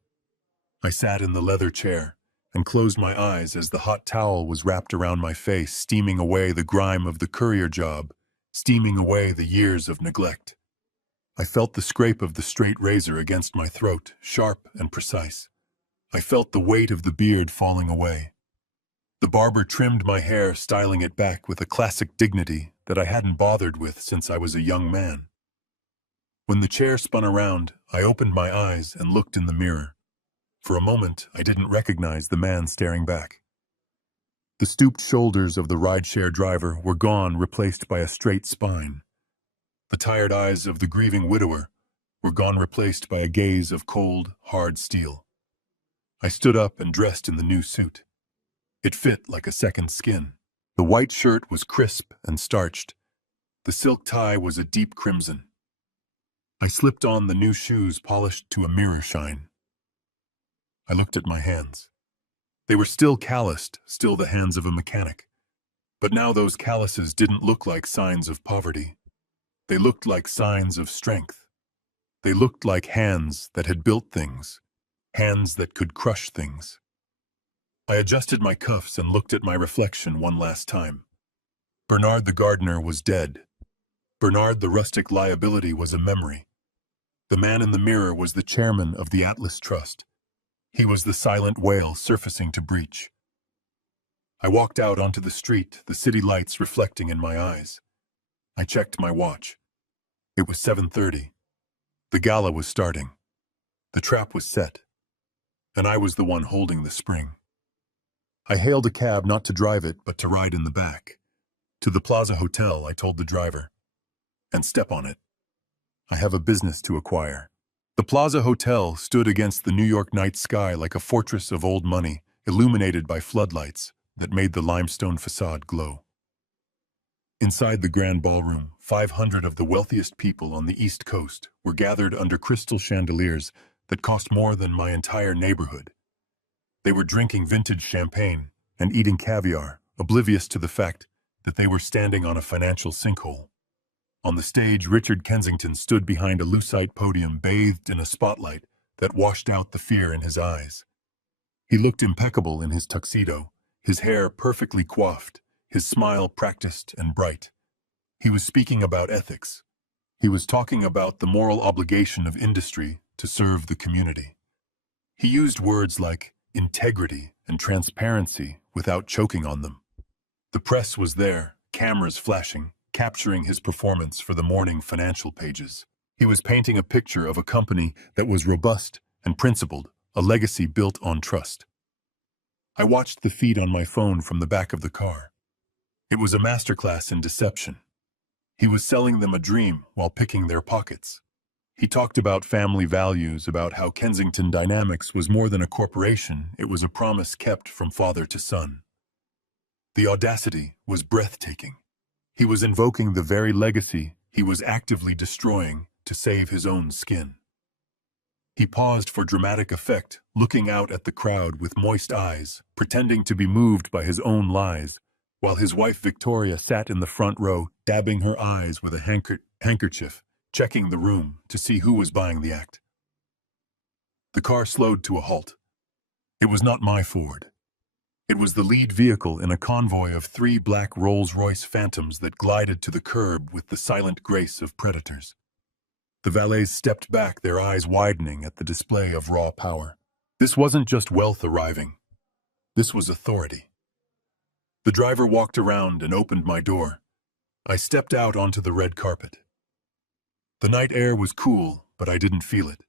I sat in the leather chair and closed my eyes as the hot towel was wrapped around my face, steaming away the grime of the courier job, steaming away the years of neglect. I felt the scrape of the straight razor against my throat, sharp and precise. I felt the weight of the beard falling away. The barber trimmed my hair, styling it back with a classic dignity that I hadn't bothered with since I was a young man. When the chair spun around, I opened my eyes and looked in the mirror. For a moment, I didn't recognize the man staring back. The stooped shoulders of the rideshare driver were gone, replaced by a straight spine. The tired eyes of the grieving widower were gone, replaced by a gaze of cold, hard steel. I stood up and dressed in the new suit. It fit like a second skin. The white shirt was crisp and starched. The silk tie was a deep crimson. I slipped on the new shoes, polished to a mirror shine. I looked at my hands. They were still calloused, still the hands of a mechanic. But now those calluses didn't look like signs of poverty. They looked like signs of strength. They looked like hands that had built things, hands that could crush things. I adjusted my cuffs and looked at my reflection one last time. Bernard the gardener was dead. Bernard the rustic liability was a memory. The man in the mirror was the chairman of the Atlas Trust. He was the silent whale surfacing to breach. I walked out onto the street, the city lights reflecting in my eyes. I checked my watch. It was 7:30. The gala was starting. The trap was set, and I was the one holding the spring. I hailed a cab not to drive it, but to ride in the back. To the Plaza Hotel, I told the driver. And step on it. I have a business to acquire. The Plaza Hotel stood against the New York night sky like a fortress of old money, illuminated by floodlights that made the limestone facade glow. Inside the grand ballroom, 500 of the wealthiest people on the East Coast were gathered under crystal chandeliers that cost more than my entire neighborhood. They were drinking vintage champagne and eating caviar, oblivious to the fact that they were standing on a financial sinkhole. On the stage, Richard Kensington stood behind a lucite podium bathed in a spotlight that washed out the fear in his eyes. He looked impeccable in his tuxedo, his hair perfectly coiffed, his smile practiced and bright. He was speaking about ethics. He was talking about the moral obligation of industry to serve the community. He used words like integrity and transparency without choking on them. The press was there, cameras flashing, capturing his performance for the morning financial pages. He was painting a picture of a company that was robust and principled, a legacy built on trust. I watched the feed on my phone from the back of the car. It was a masterclass in deception. He was selling them a dream while picking their pockets. He talked about family values, about how Kensington Dynamics was more than a corporation, it was a promise kept from father to son. The audacity was breathtaking. He was invoking the very legacy he was actively destroying to save his own skin. He paused for dramatic effect, looking out at the crowd with moist eyes, pretending to be moved by his own lies, while his wife Victoria sat in the front row, dabbing her eyes with a handkerchief, checking the room to see who was buying the act. The car slowed to a halt. It was not my Ford. It was the lead vehicle in a convoy of 3 black Rolls-Royce Phantoms that glided to the curb with the silent grace of predators. The valets stepped back, their eyes widening at the display of raw power. This wasn't just wealth arriving. This was authority. The driver walked around and opened my door. I stepped out onto the red carpet. The night air was cool, but I didn't feel it.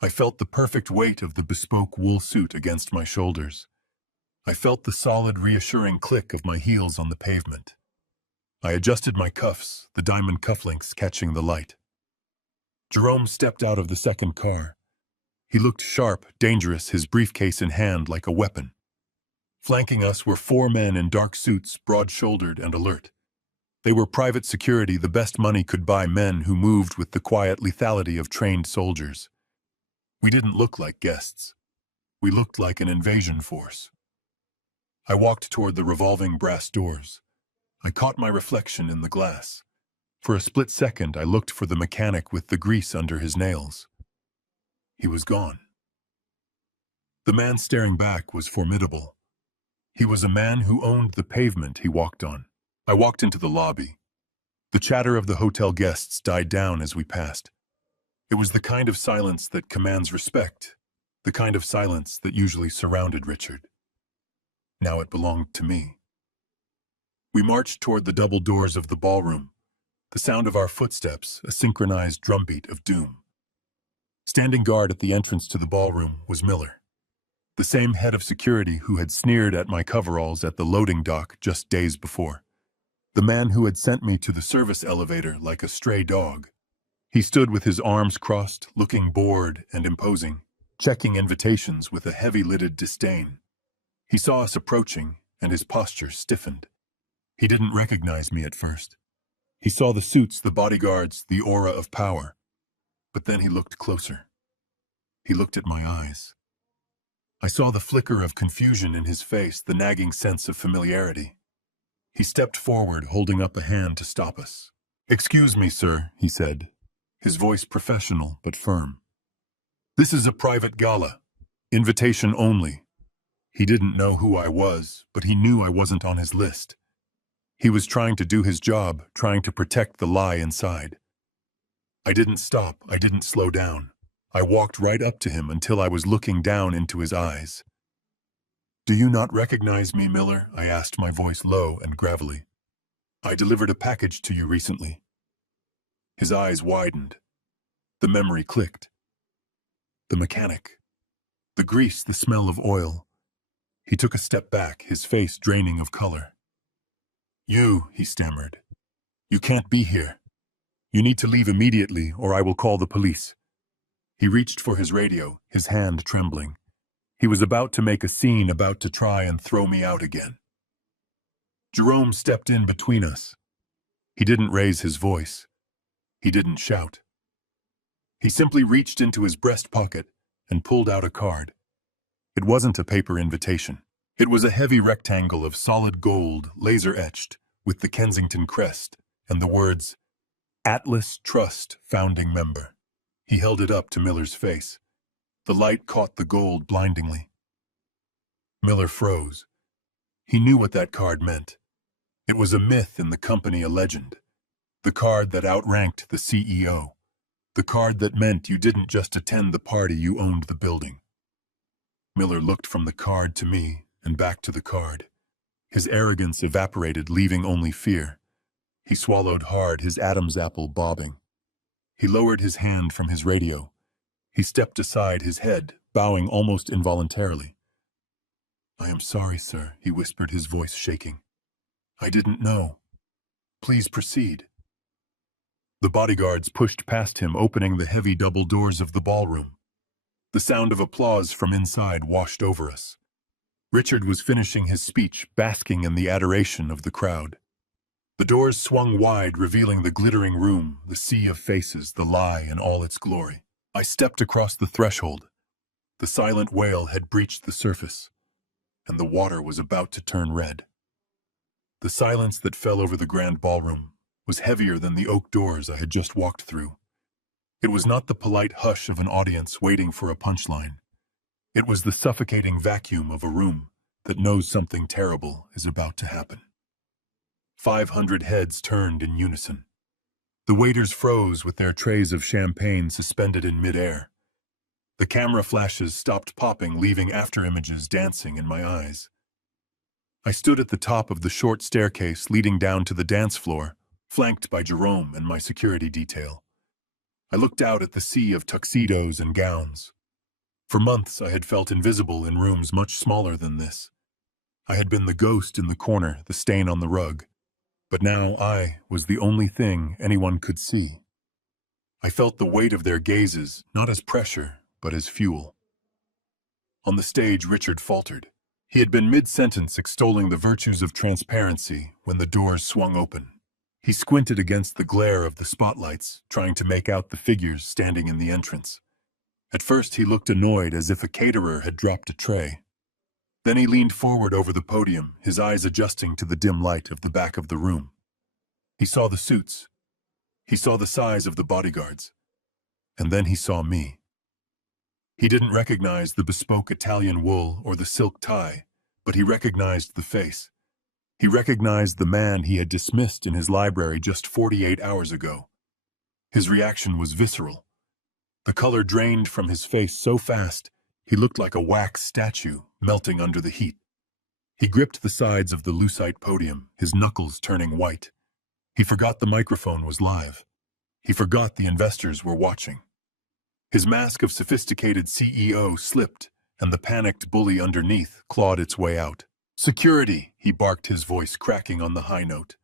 I felt the perfect weight of the bespoke wool suit against my shoulders. I felt the solid, reassuring click of my heels on the pavement. I adjusted my cuffs, the diamond cufflinks catching the light. Jerome stepped out of the second car. He looked sharp, dangerous, his briefcase in hand like a weapon. Flanking us were 4 men in dark suits, broad-shouldered and alert. They were private security, the best money could buy men who moved with the quiet lethality of trained soldiers. We didn't look like guests. We looked like an invasion force. I walked toward the revolving brass doors. I caught my reflection in the glass. For a split second, I looked for the mechanic with the grease under his nails. He was gone. The man staring back was formidable. He was a man who owned the pavement he walked on. I walked into the lobby. The chatter of the hotel guests died down as we passed. It was the kind of silence that commands respect, the kind of silence that usually surrounded Richard. Now it belonged to me. We marched toward the double doors of the ballroom, the sound of our footsteps a synchronized drumbeat of doom. Standing guard at the entrance to the ballroom was Miller, the same head of security who had sneered at my coveralls at the loading dock just days before. The man who had sent me to the service elevator like a stray dog. He stood with his arms crossed, looking bored and imposing, checking invitations with a heavy-lidded disdain. He saw us approaching, and his posture stiffened. He didn't recognize me at first. He saw the suits, the bodyguards, the aura of power. But then he looked closer. He looked at my eyes. I saw the flicker of confusion in his face, the nagging sense of familiarity. He stepped forward, holding up a hand to stop us. "Excuse me, sir," he said, his voice professional but firm. "This is a private gala. Invitation only." He didn't know who I was, but he knew I wasn't on his list. He was trying to do his job, trying to protect the lie inside. I didn't stop, I didn't slow down. I walked right up to him until I was looking down into his eyes. "Do you not recognize me, Miller?" I asked, my voice low and gravelly. "I delivered a package to you recently." His eyes widened. The memory clicked. The mechanic. The grease, the smell of oil. He took a step back, his face draining of color. "You," he stammered. "You can't be here. You need to leave immediately, or I will call the police." He reached for his radio, his hand trembling. He was about to make a scene, about to try and throw me out again. Jerome stepped in between us. He didn't raise his voice. He didn't shout. He simply reached into his breast pocket and pulled out a card. It wasn't a paper invitation. It was a heavy rectangle of solid gold, laser-etched, with the Kensington crest and the words, "Atlas Trust Founding Member." He held it up to Miller's face. The light caught the gold blindingly. Miller froze. He knew what that card meant. It was a myth in the company, a legend. The card that outranked the CEO. The card that meant you didn't just attend the party, you owned the building. Miller looked from the card to me and back to the card. His arrogance evaporated, leaving only fear. He swallowed hard, his Adam's apple bobbing. He lowered his hand from his radio. He stepped aside, his head bowing almost involuntarily. "I am sorry, sir," he whispered, his voice shaking. "I didn't know. Please proceed." The bodyguards pushed past him, opening the heavy double doors of the ballroom. The sound of applause from inside washed over us. Richard was finishing his speech, basking in the adoration of the crowd. The doors swung wide, revealing the glittering room, the sea of faces, the lie in all its glory. I stepped across the threshold. The silent whale had breached the surface, and the water was about to turn red. The silence that fell over the grand ballroom was heavier than the oak doors I had just walked through. It was not the polite hush of an audience waiting for a punchline. It was the suffocating vacuum of a room that knows something terrible is about to happen. 500 heads turned in unison. The waiters froze with their trays of champagne suspended in midair. The camera flashes stopped popping, leaving afterimages dancing in my eyes. I stood at the top of the short staircase leading down to the dance floor, flanked by Jerome and my security detail. I looked out at the sea of tuxedos and gowns. For months I had felt invisible in rooms much smaller than this. I had been the ghost in the corner, the stain on the rug. But now I was the only thing anyone could see. I felt the weight of their gazes, not as pressure, but as fuel. On the stage, Richard faltered. He had been mid-sentence extolling the virtues of transparency when the doors swung open. He squinted against the glare of the spotlights, trying to make out the figures standing in the entrance. At first he looked annoyed, as if a caterer had dropped a tray. Then he leaned forward over the podium, his eyes adjusting to the dim light of the back of the room. He saw the suits. He saw the size of the bodyguards. And then he saw me. He didn't recognize the bespoke Italian wool or the silk tie, but he recognized the face. He recognized the man he had dismissed in his library just 48 hours ago. His reaction was visceral. The color drained from his face so fast, he looked like a wax statue melting under the heat. He gripped the sides of the lucite podium, his knuckles turning white. He forgot the microphone was live. He forgot the investors were watching. His mask of sophisticated CEO slipped, and the panicked bully underneath clawed its way out. "Security!" he barked, his voice cracking on the high note.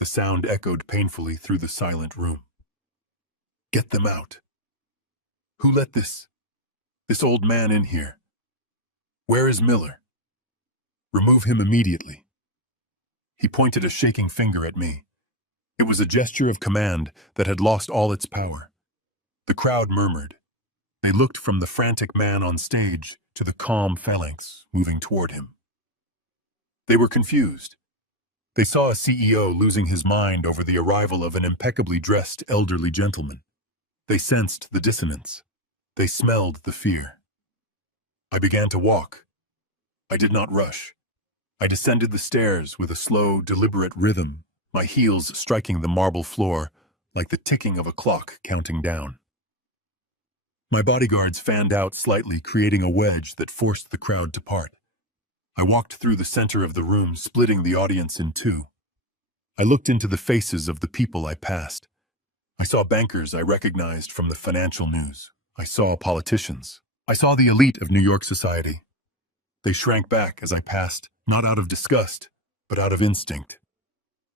The sound echoed painfully through the silent room. "Get them out. Who let this old man in here? Where is Miller? Remove him immediately." He pointed a shaking finger at me. It was a gesture of command that had lost all its power. The crowd murmured. They looked from the frantic man on stage to the calm phalanx moving toward him. They were confused. They saw a CEO losing his mind over the arrival of an impeccably dressed elderly gentleman. They sensed the dissonance. They smelled the fear. I began to walk. I did not rush. I descended the stairs with a slow, deliberate rhythm, my heels striking the marble floor like the ticking of a clock counting down. My bodyguards fanned out slightly, creating a wedge that forced the crowd to part. I walked through the center of the room, splitting the audience in two. I looked into the faces of the people I passed. I saw bankers I recognized from the financial news. I saw politicians. I saw the elite of New York society. They shrank back as I passed, not out of disgust, but out of instinct.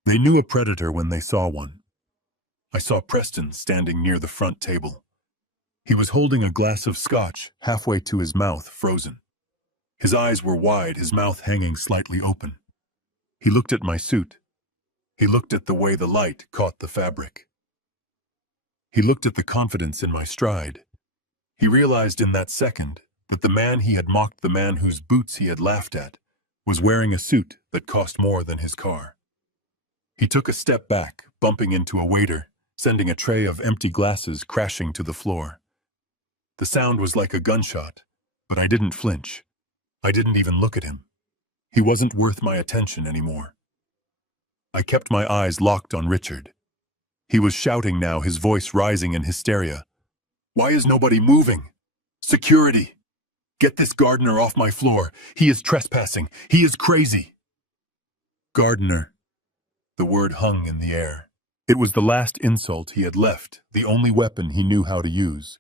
They knew a predator when they saw one. I saw Preston standing near the front table. He was holding a glass of scotch halfway to his mouth, frozen. His eyes were wide, his mouth hanging slightly open. He looked at my suit. He looked at the way the light caught the fabric. He looked at the confidence in my stride. He realized in that second that the man he had mocked, the man whose boots he had laughed at, was wearing a suit that cost more than his car. He took a step back, bumping into a waiter, sending a tray of empty glasses crashing to the floor. The sound was like a gunshot, but I didn't flinch. I didn't even look at him. He wasn't worth my attention anymore. I kept my eyes locked on Richard. He was shouting now, his voice rising in hysteria. "Why is nobody moving? Security! Get this gardener off my floor. He is trespassing. He is crazy." Gardener. The word hung in the air. It was the last insult he had left, the only weapon he knew how to use.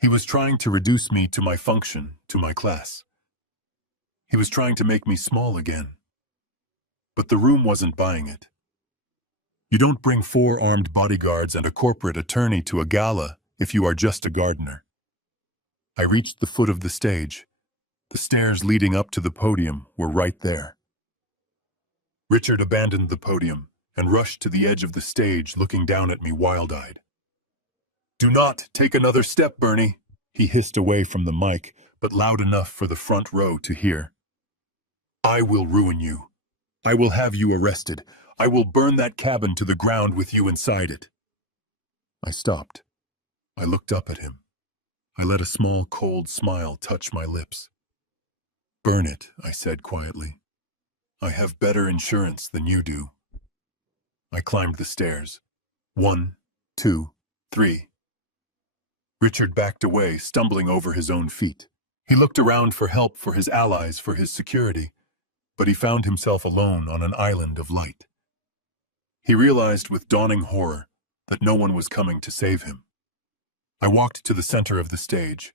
He was trying to reduce me to my function, to my class. He was trying to make me small again. But the room wasn't buying it. You don't bring 4 armed bodyguards and a corporate attorney to a gala if you are just a gardener. I reached the foot of the stage. The stairs leading up to the podium were right there. Richard abandoned the podium and rushed to the edge of the stage, looking down at me wild-eyed. "Do not take another step, Bernie," he hissed away from the mic, but loud enough for the front row to hear. "I will ruin you. I will have you arrested. I will burn that cabin to the ground with you inside it." I stopped. I looked up at him. I let a small, cold smile touch my lips. "Burn it," I said quietly. "I have better insurance than you do." I climbed the stairs. 1, 2, 3. Richard backed away, stumbling over his own feet. He looked around for help, for his allies, for his security, but he found himself alone on an island of light. He realized with dawning horror that no one was coming to save him. I walked to the center of the stage.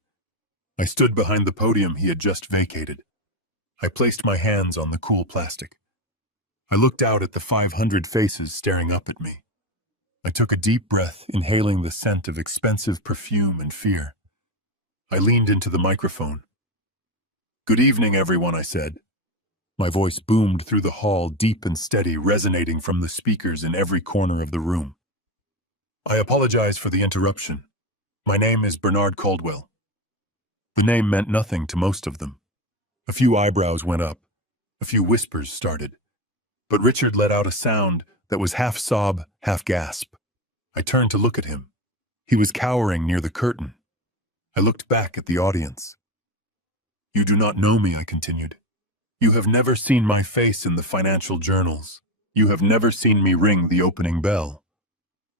I stood behind the podium he had just vacated. I placed my hands on the cool plastic. I looked out at the 500 faces staring up at me. I took a deep breath, inhaling the scent of expensive perfume and fear. I leaned into the microphone. "Good evening, everyone," I said. My voice boomed through the hall, deep and steady, resonating from the speakers in every corner of the room. "I apologize for the interruption. My name is Bernard Caldwell." The name meant nothing to most of them. A few eyebrows went up. A few whispers started. But Richard let out a sound that was half sob, half gasp. I turned to look at him. He was cowering near the curtain. I looked back at the audience. "You do not know me," I continued. "You have never seen my face in the financial journals. You have never seen me ring the opening bell.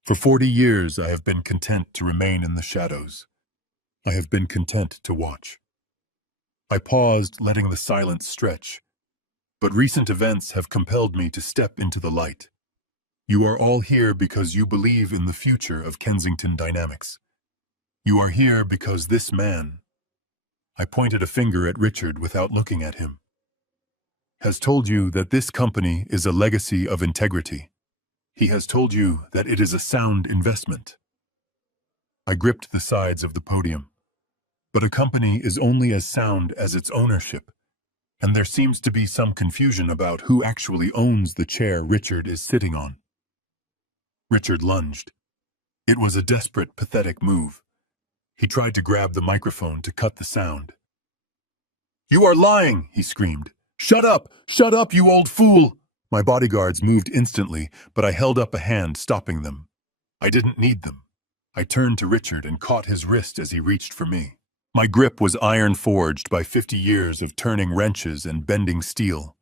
For 40 years I have been content to remain in the shadows. I have been content to watch." I paused, letting the silence stretch. But recent events have compelled me to step into the light. You are all here because you believe in the future of Kensington Dynamics. You are here because this man, I pointed a finger at Richard without looking at him, has told you that this company is a legacy of integrity. He has told you that it is a sound investment. I gripped the sides of the podium. But a company is only as sound as its ownership, and there seems to be some confusion about who actually owns the chair Richard is sitting on. Richard lunged. It was a desperate, pathetic move. He tried to grab the microphone to cut the sound. "You are lying!" he screamed. "Shut up! Shut up, you old fool!" My bodyguards moved instantly, but I held up a hand, stopping them. I didn't need them. I turned to Richard and caught his wrist as he reached for me. My grip was iron-forged by 50 years of turning wrenches and bending steel.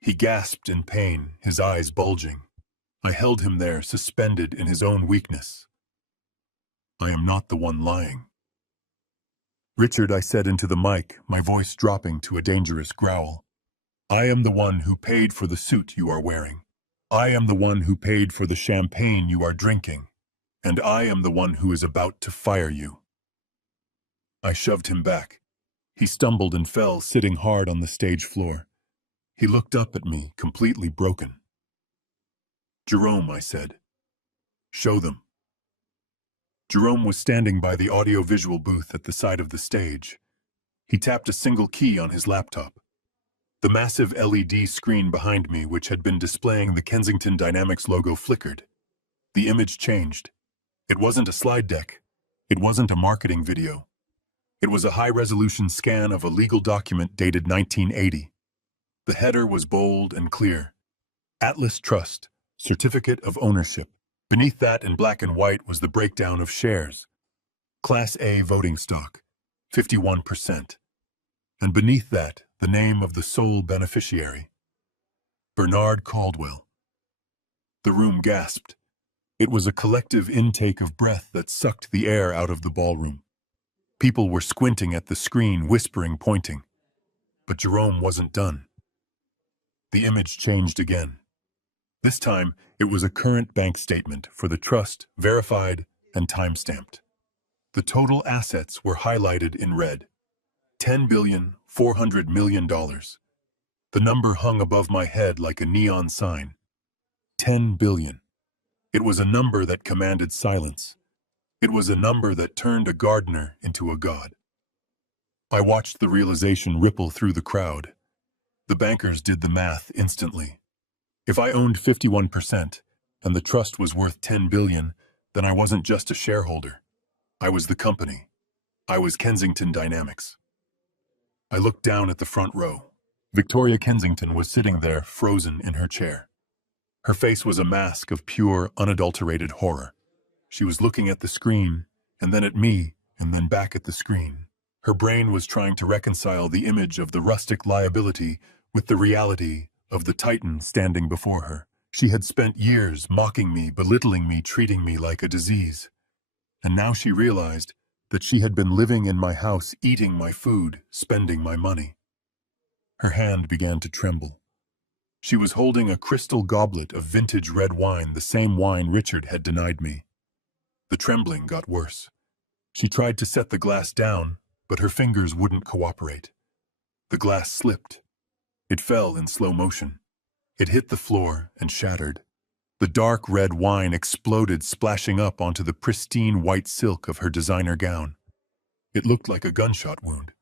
He gasped in pain, his eyes bulging. I held him there, suspended in his own weakness. "I am not the one lying." "Richard," I said into the mic, my voice dropping to a dangerous growl. "I am the one who paid for the suit you are wearing. I am the one who paid for the champagne you are drinking. And I am the one who is about to fire you. I shoved him back. He stumbled and fell, sitting hard on the stage floor. He looked up at me, completely broken. Jerome, I said. Show them. Jerome was standing by the audio-visual booth at the side of the stage. He tapped a single key on his laptop. The massive LED screen behind me, which had been displaying the Kensington Dynamics logo, flickered. The image changed. It wasn't a slide deck. It wasn't a marketing video. It was a high-resolution scan of a legal document dated 1980. The header was bold and clear. Atlas Trust, Certificate of Ownership. Beneath that, in black and white, was the breakdown of shares. Class A voting stock, 51%. And beneath that, the name of the sole beneficiary, Bernard Caldwell. The room gasped. It was a collective intake of breath that sucked the air out of the ballroom. People were squinting at the screen, whispering, pointing. But Jerome wasn't done. The image changed again. This time, it was a current bank statement for the trust, verified and time-stamped. The total assets were highlighted in red. $10.4 billion. The number hung above my head like a neon sign. 10 billion. It was a number that commanded silence. It was a number that turned a gardener into a god. I watched the realization ripple through the crowd. The bankers did the math instantly. If I owned 51% and the trust was worth 10 billion, then I wasn't just a shareholder. I was the company. I was Kensington Dynamics. I looked down at the front row. Victoria Kensington was sitting there, frozen in her chair. Her face was a mask of pure, unadulterated horror. She was looking at the screen, and then at me, and then back at the screen. Her brain was trying to reconcile the image of the rustic liability with the reality of the titan standing before her. She had spent years mocking me, belittling me, treating me like a disease. And now she realized that she had been living in my house, eating my food, spending my money. Her hand began to tremble. She was holding a crystal goblet of vintage red wine, the same wine Richard had denied me. The trembling got worse. She tried to set the glass down, but her fingers wouldn't cooperate. The glass slipped. It fell in slow motion. It hit the floor and shattered. The dark red wine exploded, splashing up onto the pristine white silk of her designer gown. It looked like a gunshot wound,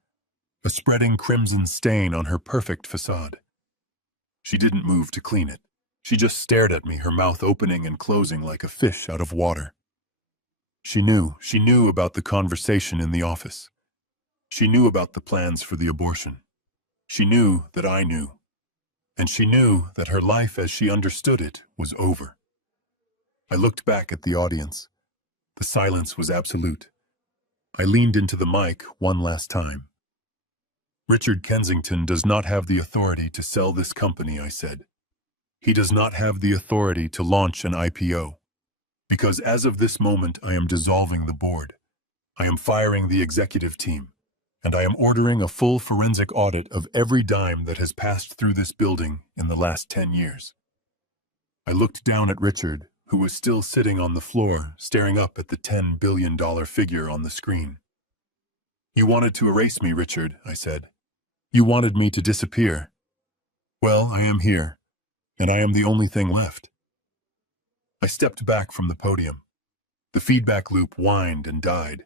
a spreading crimson stain on her perfect facade. She didn't move to clean it. She just stared at me, her mouth opening and closing like a fish out of water. She knew about the conversation in the office. She knew about the plans for the abortion. She knew that I knew. And she knew that her life as she understood it was over. I looked back at the audience. The silence was absolute. I leaned into the mic one last time. Richard Kensington does not have the authority to sell this company, I said. He does not have the authority to launch an IPO. Because as of this moment, I am dissolving the board. I am firing the executive team. And I am ordering a full forensic audit of every dime that has passed through this building in the last 10 years. I looked down at Richard, who was still sitting on the floor, staring up at the $10 billion figure on the screen. You wanted to erase me, Richard, I said. You wanted me to disappear. Well, I am here, and I am the only thing left. I stepped back from the podium. The feedback loop whined and died.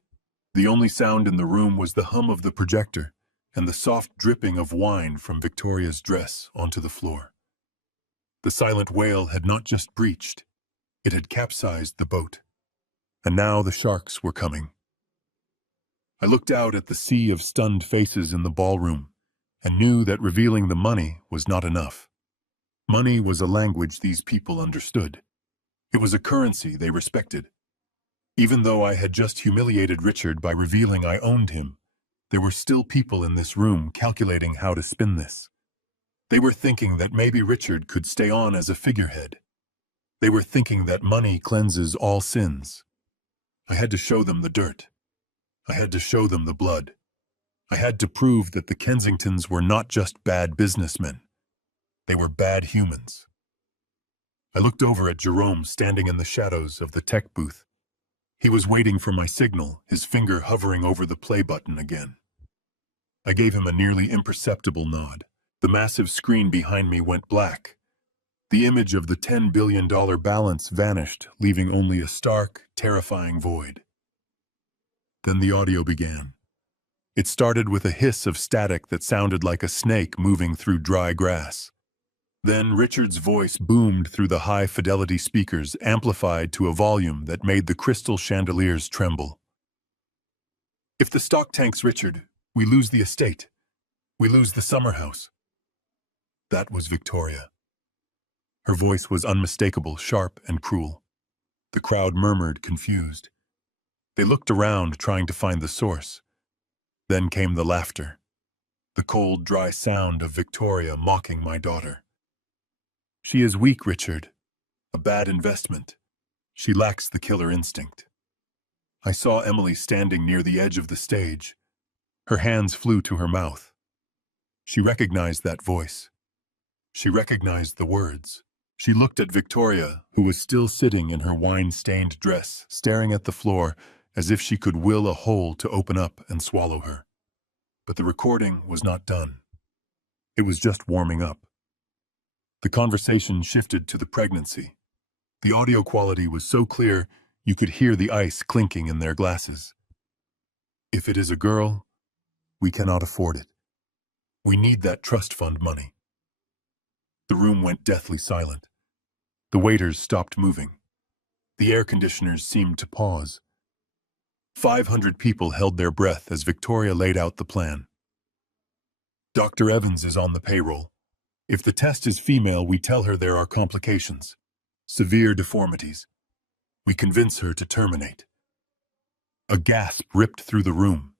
The only sound in the room was the hum of the projector and the soft dripping of wine from Victoria's dress onto the floor. The silent whale had not just breached, it had capsized the boat. And now the sharks were coming. I looked out at the sea of stunned faces in the ballroom and knew that revealing the money was not enough. Money was a language these people understood. It was a currency they respected. Even though I had just humiliated Richard by revealing I owned him, there were still people in this room calculating how to spin this. They were thinking that maybe Richard could stay on as a figurehead. They were thinking that money cleanses all sins. I had to show them the dirt. I had to show them the blood. I had to prove that the Kensingtons were not just bad businessmen. They were bad humans. I looked over at Jerome standing in the shadows of the tech booth. He was waiting for my signal, his finger hovering over the play button again. I gave him a nearly imperceptible nod. The massive screen behind me went black. The image of the $10 billion balance vanished, leaving only a stark, terrifying void. Then the audio began. It started with a hiss of static that sounded like a snake moving through dry grass. Then Richard's voice boomed through the high-fidelity speakers, amplified to a volume that made the crystal chandeliers tremble. "If the stock tanks, Richard, we lose the estate. We lose the summer house." That was Victoria. Her voice was unmistakable, sharp and cruel. The crowd murmured, confused. They looked around, trying to find the source. Then came the laughter. The cold, dry sound of Victoria mocking my daughter. "She is weak, Richard. A bad investment. She lacks the killer instinct." I saw Emily standing near the edge of the stage. Her hands flew to her mouth. She recognized that voice. She recognized the words. She looked at Victoria, who was still sitting in her wine-stained dress, staring at the floor as if she could will a hole to open up and swallow her. But the recording was not done. It was just warming up. The conversation shifted to the pregnancy. The audio quality was so clear you could hear the ice clinking in their glasses. "If it is a girl, we cannot afford it. We need that trust fund money." The room went deathly silent. The waiters stopped moving. The air conditioners seemed to pause. 500 people held their breath as Victoria laid out the plan. "Dr. Evans is on the payroll. If the test is female, we tell her there are complications, severe deformities. We convince her to terminate." A gasp ripped through the room.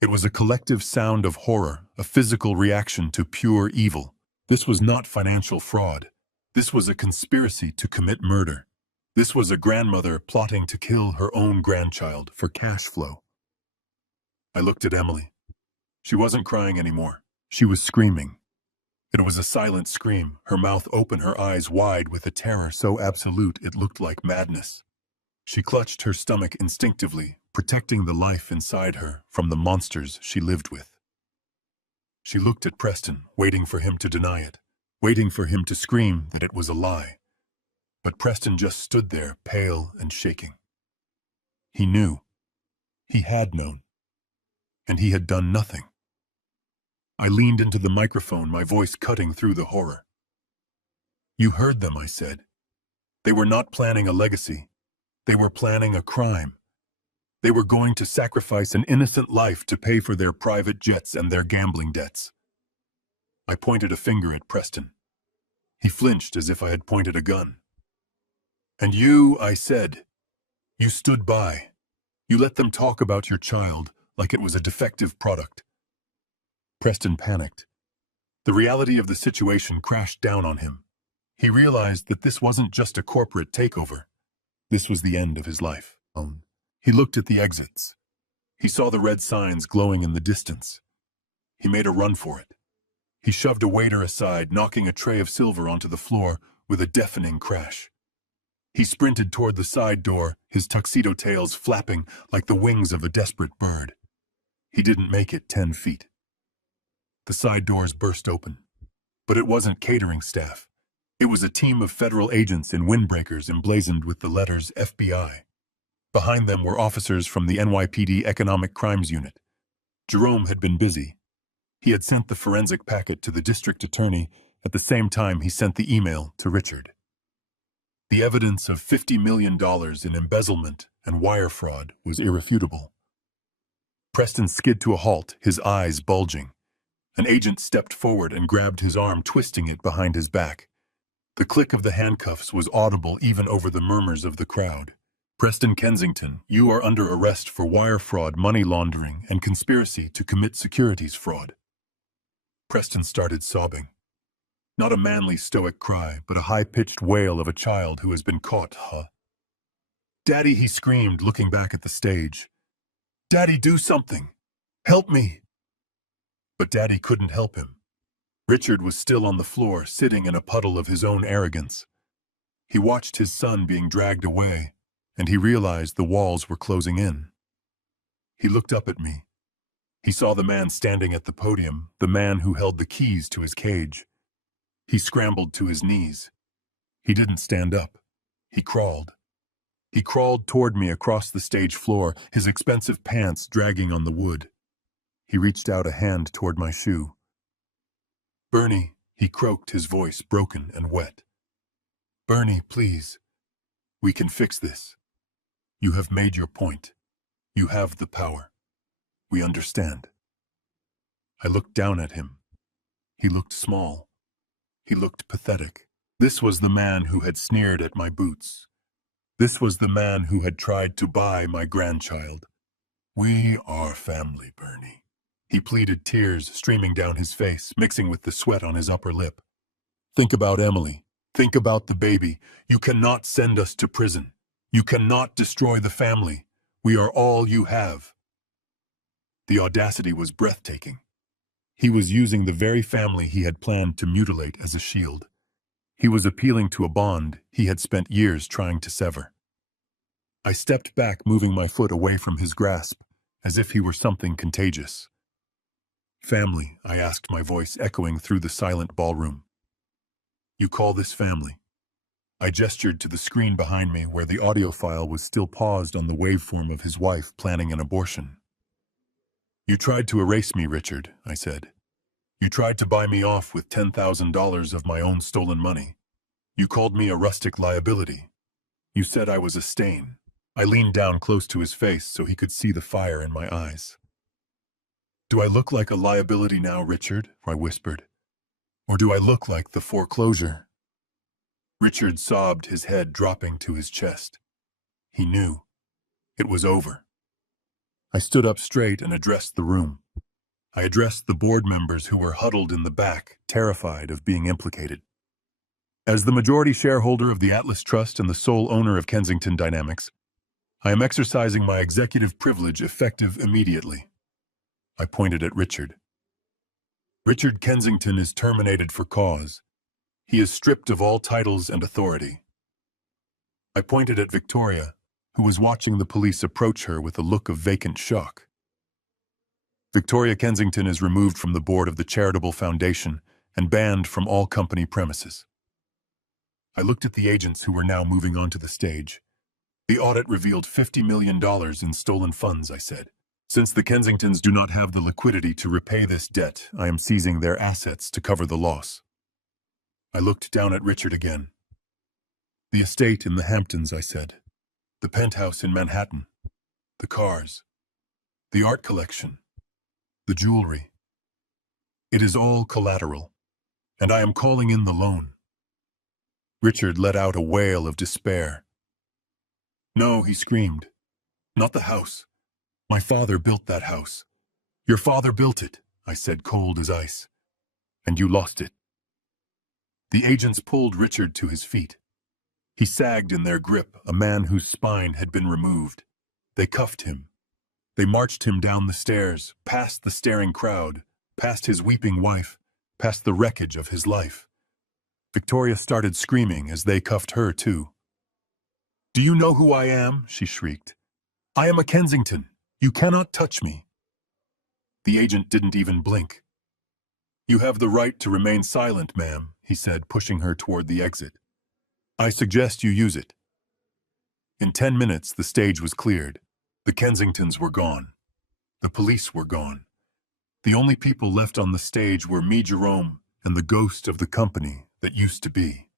It was a collective sound of horror, a physical reaction to pure evil. This was not financial fraud. This was a conspiracy to commit murder. This was a grandmother plotting to kill her own grandchild for cash flow. I looked at Emily. She wasn't crying anymore. She was screaming. It was a silent scream, her mouth open, her eyes wide with a terror so absolute it looked like madness. She clutched her stomach instinctively, protecting the life inside her from the monsters she lived with. She looked at Preston, waiting for him to deny it, waiting for him to scream that it was a lie. But Preston just stood there, pale and shaking. He knew. He had known. And he had done nothing. I leaned into the microphone, my voice cutting through the horror. "You heard them," I said. "They were not planning a legacy. They were planning a crime. They were going to sacrifice an innocent life to pay for their private jets and their gambling debts." I pointed a finger at Preston. He flinched as if I had pointed a gun. "And you," I said, "you stood by. You let them talk about your child like it was a defective product." Preston panicked. The reality of the situation crashed down on him. He realized that this wasn't just a corporate takeover. This was the end of his life. He looked at the exits. He saw the red signs glowing in the distance. He made a run for it. He shoved a waiter aside, knocking a tray of silver onto the floor with a deafening crash. He sprinted toward the side door, his tuxedo tails flapping like the wings of a desperate bird. He didn't make it 10 feet. The side doors burst open. But it wasn't catering staff. It was a team of federal agents in windbreakers emblazoned with the letters FBI. Behind them were officers from the NYPD Economic Crimes Unit. Jerome had been busy. He had sent the forensic packet to the district attorney at the same time he sent the email to Richard. The evidence of $50 million in embezzlement and wire fraud was irrefutable. Preston skid to a halt, his eyes bulging. An agent stepped forward and grabbed his arm, twisting it behind his back. The click of the handcuffs was audible even over the murmurs of the crowd. "Preston Kensington, you are under arrest for wire fraud, money laundering, and conspiracy to commit securities fraud." Preston started sobbing. Not a manly, stoic cry, but a high-pitched wail of a child who has been caught, "Daddy," he screamed, looking back at the stage. "Daddy, do something! Help me!" But Daddy couldn't help him. Richard was still on the floor, sitting in a puddle of his own arrogance. He watched his son being dragged away, and he realized the walls were closing in. He looked up at me. He saw the man standing at the podium, the man who held the keys to his cage. He scrambled to his knees. He didn't stand up. He crawled. He crawled toward me across the stage floor, his expensive pants dragging on the wood. He reached out a hand toward my shoe. "Bernie," he croaked, his voice broken and wet. "Bernie, please. We can fix this. You have made your point. You have the power. We understand." I looked down at him. He looked small. He looked pathetic. This was the man who had sneered at my boots. This was the man who had tried to buy my grandchild. "We are family, Bernie." He pleaded, tears streaming down his face, mixing with the sweat on his upper lip. "Think about Emily. Think about the baby. You cannot send us to prison. You cannot destroy the family. We are all you have." The audacity was breathtaking. He was using the very family he had planned to mutilate as a shield. He was appealing to a bond he had spent years trying to sever. I stepped back, moving my foot away from his grasp, as if he were something contagious. "Family?" I asked, my voice echoing through the silent ballroom. "You call this family?" I gestured to the screen behind me where the audio file was still paused on the waveform of his wife planning an abortion. "You tried to erase me, Richard," I said. "You tried to buy me off with $10,000 of my own stolen money. You called me a rustic liability. You said I was a stain." I leaned down close to his face so he could see the fire in my eyes. "Do I look like a liability now, Richard?" I whispered. "Or do I look like the foreclosure?" Richard sobbed, his head dropping to his chest. He knew. It was over. I stood up straight and addressed the room. I addressed the board members who were huddled in the back, terrified of being implicated. As the majority shareholder of the Atlas Trust and the sole owner of Kensington Dynamics, I am exercising my executive privilege effective immediately. I pointed at Richard. "Richard Kensington is terminated for cause. He is stripped of all titles and authority." I pointed at Victoria, who was watching the police approach her with a look of vacant shock. "Victoria Kensington is removed from the board of the charitable foundation and banned from all company premises." I looked at the agents who were now moving onto the stage. "The audit revealed $50 million in stolen funds," I said. "Since the Kensingtons do not have the liquidity to repay this debt, I am seizing their assets to cover the loss." I looked down at Richard again. "The estate in the Hamptons," I said. "The penthouse in Manhattan. The cars. The art collection. The jewelry. It is all collateral, and I am calling in the loan." Richard let out a wail of despair. "No," he screamed. "Not the house. My father built that house." "Your father built it," I said, cold as ice. "And you lost it." The agents pulled Richard to his feet. He sagged in their grip, a man whose spine had been removed. They cuffed him. They marched him down the stairs, past the staring crowd, past his weeping wife, past the wreckage of his life. Victoria started screaming as they cuffed her too. "Do you know who I am?" she shrieked. "I am a Kensington. You cannot touch me." The agent didn't even blink. "You have the right to remain silent, ma'am," he said, pushing her toward the exit. "I suggest you use it." In 10 minutes, the stage was cleared. The Kensingtons were gone. The police were gone. The only people left on the stage were me, Jerome, and the ghost of the company that used to be.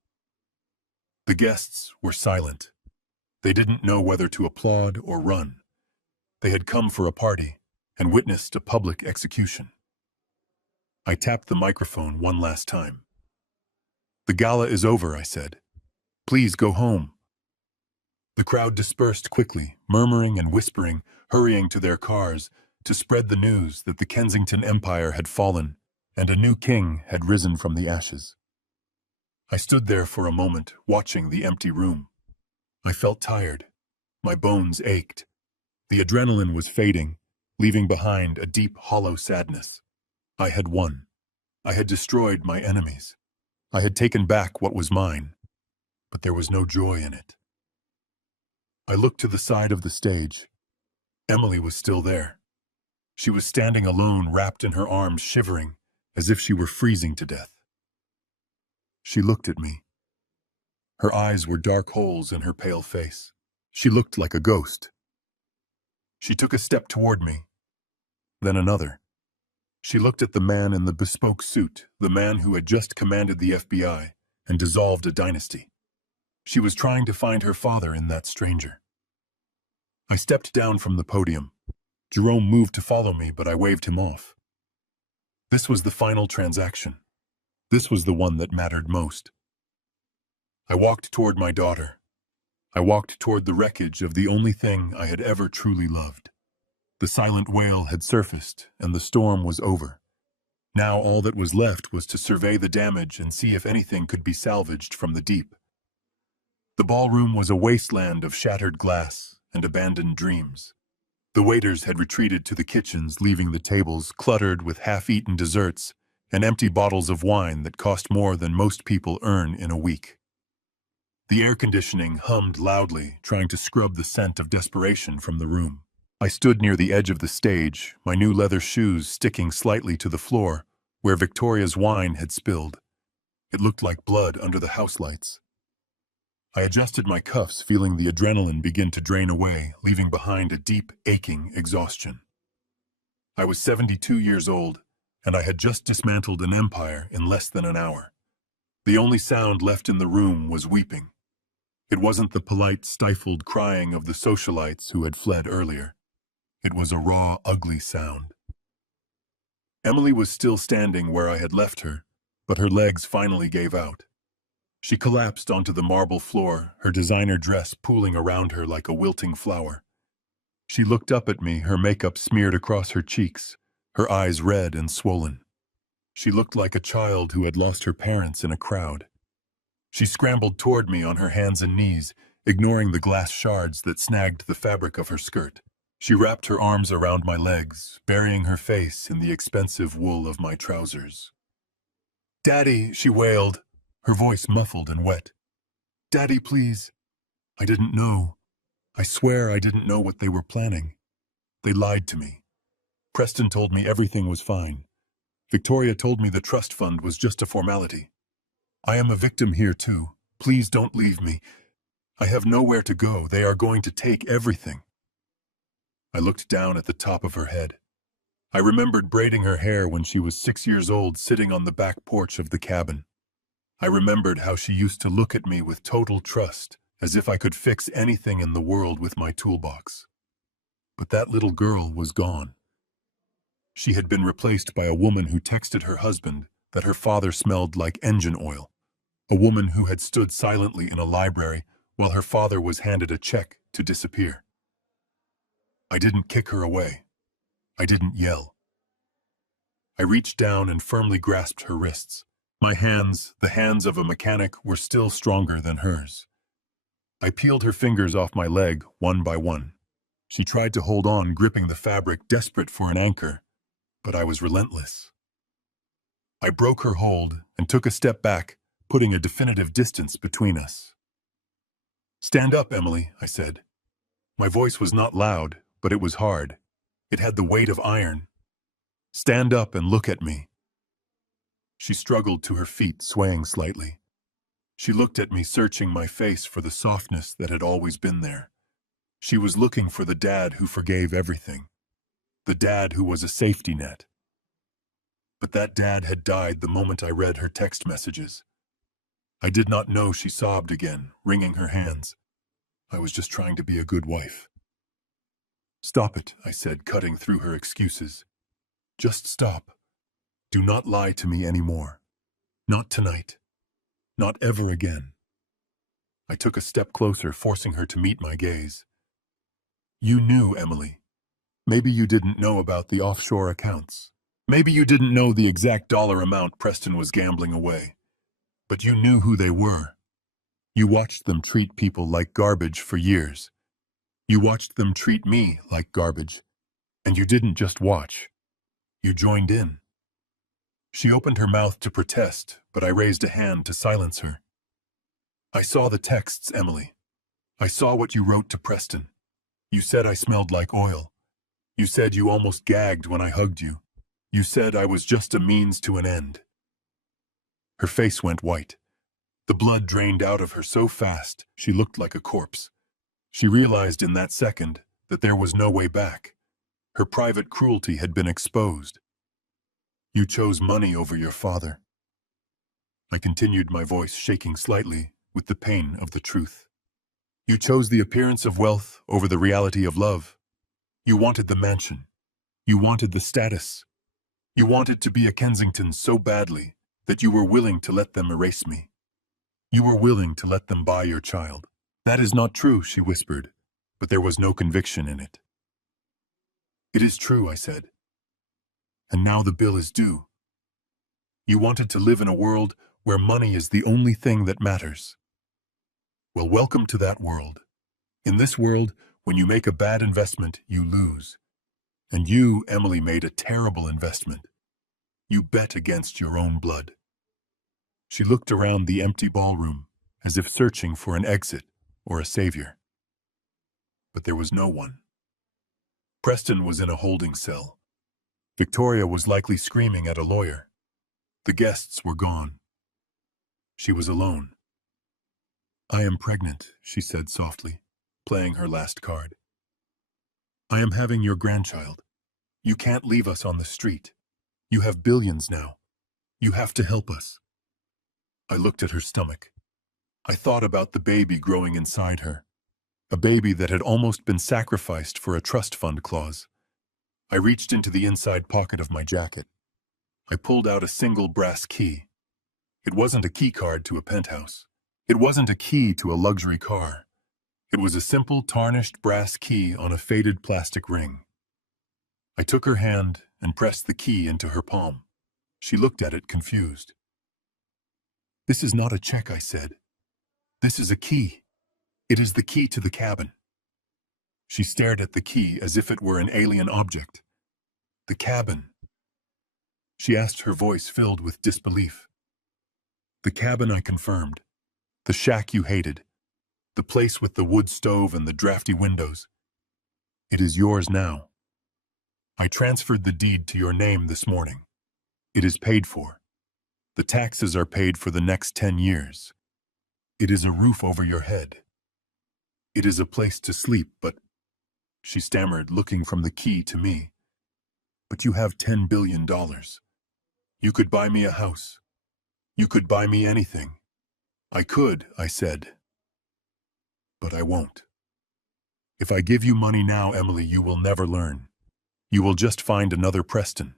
The guests were silent. They didn't know whether to applaud or run. They had come for a party and witnessed a public execution. I tapped the microphone one last time. "The gala is over," I said. "Please go home." The crowd dispersed quickly, murmuring and whispering, hurrying to their cars to spread the news that the Kensington Empire had fallen and a new king had risen from the ashes. I stood there for a moment, watching the empty room. I felt tired. My bones ached. The adrenaline was fading, leaving behind a deep, hollow sadness. I had won. I had destroyed my enemies. I had taken back what was mine, but there was no joy in it. I looked to the side of the stage. Emily was still there. She was standing alone, wrapped in her arms, shivering, as if she were freezing to death. She looked at me. Her eyes were dark holes in her pale face. She looked like a ghost. She took a step toward me, then another. She looked at the man in the bespoke suit, the man who had just commanded the FBI and dissolved a dynasty. She was trying to find her father in that stranger. I stepped down from the podium. Jerome moved to follow me, but I waved him off. This was the final transaction. This was the one that mattered most. I walked toward my daughter. I walked toward the wreckage of the only thing I had ever truly loved. The silent whale had surfaced, and the storm was over. Now all that was left was to survey the damage and see if anything could be salvaged from the deep. The ballroom was a wasteland of shattered glass and abandoned dreams. The waiters had retreated to the kitchens, leaving the tables cluttered with half-eaten desserts and empty bottles of wine that cost more than most people earn in a week. The air conditioning hummed loudly, trying to scrub the scent of desperation from the room. I stood near the edge of the stage, my new leather shoes sticking slightly to the floor, where Victoria's wine had spilled. It looked like blood under the house lights. I adjusted my cuffs, feeling the adrenaline begin to drain away, leaving behind a deep, aching exhaustion. I was 72 years old, and I had just dismantled an empire in less than an hour. The only sound left in the room was weeping. It wasn't the polite, stifled crying of the socialites who had fled earlier. It was a raw, ugly sound. Emily was still standing where I had left her, but her legs finally gave out. She collapsed onto the marble floor, her designer dress pooling around her like a wilting flower. She looked up at me, her makeup smeared across her cheeks, her eyes red and swollen. She looked like a child who had lost her parents in a crowd. She scrambled toward me on her hands and knees, ignoring the glass shards that snagged the fabric of her skirt. She wrapped her arms around my legs, burying her face in the expensive wool of my trousers. "Daddy," she wailed, her voice muffled and wet. "Daddy, please." I didn't know. I swear I didn't know what they were planning. They lied to me. Preston told me everything was fine. Victoria told me the trust fund was just a formality. I am a victim here too. Please don't leave me. I have nowhere to go. They are going to take everything. I looked down at the top of her head. I remembered braiding her hair when she was 6 years old, sitting on the back porch of the cabin. I remembered how she used to look at me with total trust, as if I could fix anything in the world with my toolbox. But that little girl was gone. She had been replaced by a woman who texted her husband that her father smelled like engine oil, a woman who had stood silently in a library while her father was handed a check to disappear. I didn't kick her away. I didn't yell. I reached down and firmly grasped her wrists. My hands, the hands of a mechanic, were still stronger than hers. I peeled her fingers off my leg, one by one. She tried to hold on, gripping the fabric, desperate for an anchor, but I was relentless. I broke her hold and took a step back, putting a definitive distance between us. "Stand up, Emily," I said. My voice was not loud, but it was hard. It had the weight of iron. "Stand up and look at me." She struggled to her feet, swaying slightly. She looked at me, searching my face for the softness that had always been there. She was looking for the dad who forgave everything. The dad who was a safety net. But that dad had died the moment I read her text messages. I did not know she sobbed again, wringing her hands. I was just trying to be a good wife. "Stop it," I said, cutting through her excuses. "Just stop. Do not lie to me anymore. Not tonight. Not ever again." I took a step closer, forcing her to meet my gaze. "You knew, Emily. Maybe you didn't know about the offshore accounts. Maybe you didn't know the exact dollar amount Preston was gambling away. But you knew who they were. You watched them treat people like garbage for years. You watched them treat me like garbage. And you didn't just watch. You joined in." She opened her mouth to protest, but I raised a hand to silence her. "I saw the texts, Emily. I saw what you wrote to Preston. You said I smelled like oil. You said you almost gagged when I hugged you. You said I was just a means to an end. Her face went white. The blood drained out of her so fast she looked like a corpse. She realized in that second that there was no way back. Her private cruelty had been exposed. You chose money over your father. I continued, my voice shaking slightly with the pain of the truth. You chose the appearance of wealth over the reality of love. You wanted the mansion. You wanted the status. You wanted to be a Kensington so badly that you were willing to let them erase me. You were willing to let them buy your child. That is not true, she whispered, but there was no conviction in it. It is true, I said. And now the bill is due. You wanted to live in a world where money is the only thing that matters. Well, welcome to that world. In this world, when you make a bad investment, you lose. And you, Emily, made a terrible investment. You bet against your own blood. She looked around the empty ballroom, as if searching for an exit or a savior. But there was no one. Preston was in a holding cell. Victoria was likely screaming at a lawyer. The guests were gone. She was alone. I am pregnant, she said softly, playing her last card. I am having your grandchild. You can't leave us on the street. You have billions now. You have to help us. I looked at her stomach. I thought about the baby growing inside her, a baby that had almost been sacrificed for a trust fund clause. I reached into the inside pocket of my jacket. I pulled out a single brass key. It wasn't a key card to a penthouse. It wasn't a key to a luxury car. It was a simple tarnished brass key on a faded plastic ring. I took her hand and pressed the key into her palm. She looked at it confused. This is not a check, I said. This is a key. It is the key to the cabin. She stared at the key as if it were an alien object. The cabin. She asked, her voice filled with disbelief. The cabin, I confirmed. The shack you hated. The place with the wood stove and the drafty windows. It is yours now. I transferred the deed to your name this morning. It is paid for. The taxes are paid for the next 10 years. It is a roof over your head. It is a place to sleep, but... She stammered, looking from the key to me. But you have $10 billion. You could buy me a house. You could buy me anything. I could, I said. But I won't. If I give you money now, Emily, you will never learn. You will just find another Preston.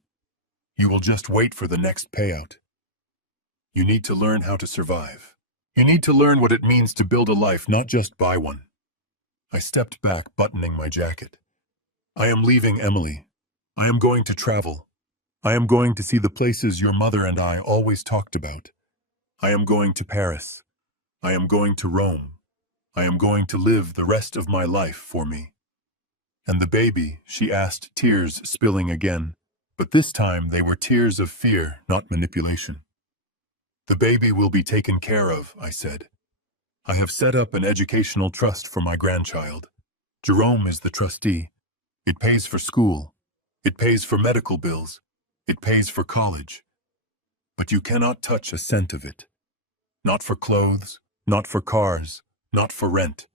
You will just wait for the next payout. You need to learn how to survive. You need to learn what it means to build a life, not just buy one. I stepped back, buttoning my jacket. I am leaving, Emily. I am going to travel. I am going to see the places your mother and I always talked about. I am going to Paris. I am going to Rome. I am going to live the rest of my life for me. And the baby, she asked, tears spilling again. But this time they were tears of fear, not manipulation. The baby will be taken care of, I said. I have set up an educational trust for my grandchild. Jerome is the trustee. It pays for school. It pays for medical bills. It pays for college. But you cannot touch a cent of it. Not for clothes, not for cars, not for rent.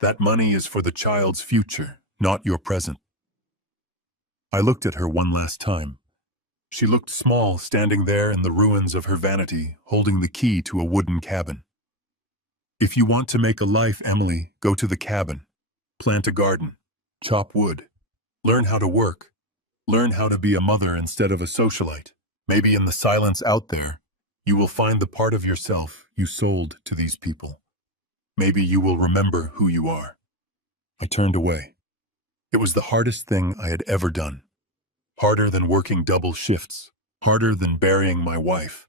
That money is for the child's future, not your present. I looked at her one last time. She looked small, standing there in the ruins of her vanity, holding the key to a wooden cabin. If you want to make a life, Emily, go to the cabin. Plant a garden. Chop wood. Learn how to work. Learn how to be a mother instead of a socialite. Maybe in the silence out there, you will find the part of yourself you sold to these people. Maybe you will remember who you are. I turned away. It was the hardest thing I had ever done. Harder than working double shifts. Harder than burying my wife.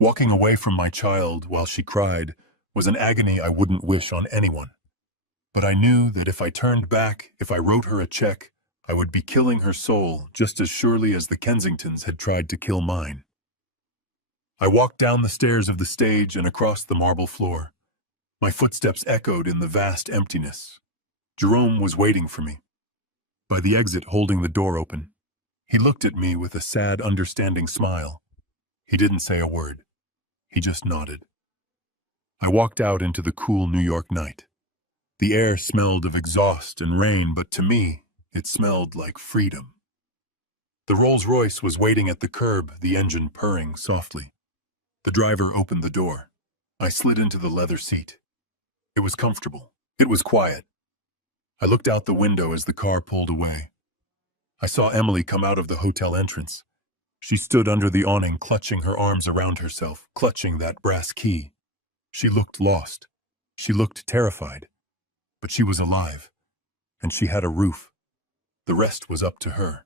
Walking away from my child while she cried was an agony I wouldn't wish on anyone. But I knew that if I turned back, if I wrote her a check, I would be killing her soul just as surely as the Kensingtons had tried to kill mine. I walked down the stairs of the stage and across the marble floor. My footsteps echoed in the vast emptiness. Jerome was waiting for me, by the exit holding the door open. He looked at me with a sad, understanding smile. He didn't say a word. He just nodded. I walked out into the cool New York night. The air smelled of exhaust and rain, but to me, it smelled like freedom. The Rolls-Royce was waiting at the curb, the engine purring softly. The driver opened the door. I slid into the leather seat. It was comfortable. It was quiet. I looked out the window as the car pulled away. I saw Emily come out of the hotel entrance. She stood under the awning, clutching her arms around herself, clutching that brass key. She looked lost. She looked terrified. But she was alive, and she had a roof. The rest was up to her.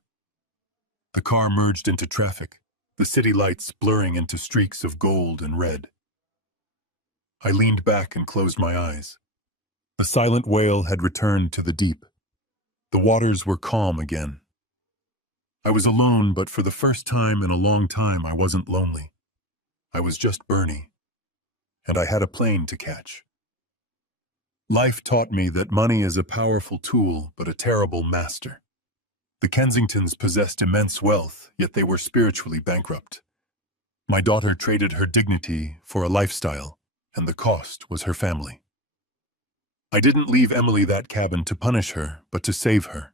The car merged into traffic, the city lights blurring into streaks of gold and red. I leaned back and closed my eyes. The silent wail had returned to the deep. The waters were calm again. I was alone, but for the first time in a long time I wasn't lonely. I was just Bernie, and I had a plane to catch. Life taught me that money is a powerful tool, but a terrible master. The Kensingtons possessed immense wealth, yet they were spiritually bankrupt. My daughter traded her dignity for a lifestyle, and the cost was her family. I didn't leave Emily that cabin to punish her, but to save her.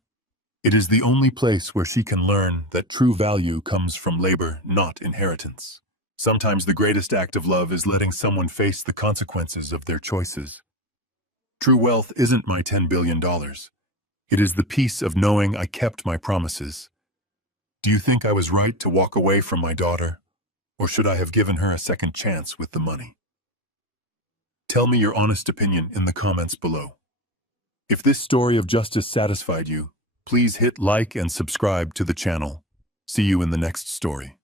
It is the only place where she can learn that true value comes from labor, not inheritance. Sometimes the greatest act of love is letting someone face the consequences of their choices. True wealth isn't my $10 billion. It is the peace of knowing I kept my promises. Do you think I was right to walk away from my daughter, or should I have given her a second chance with the money? Tell me your honest opinion in the comments below. If this story of justice satisfied you, please hit like and subscribe to the channel. See you in the next story.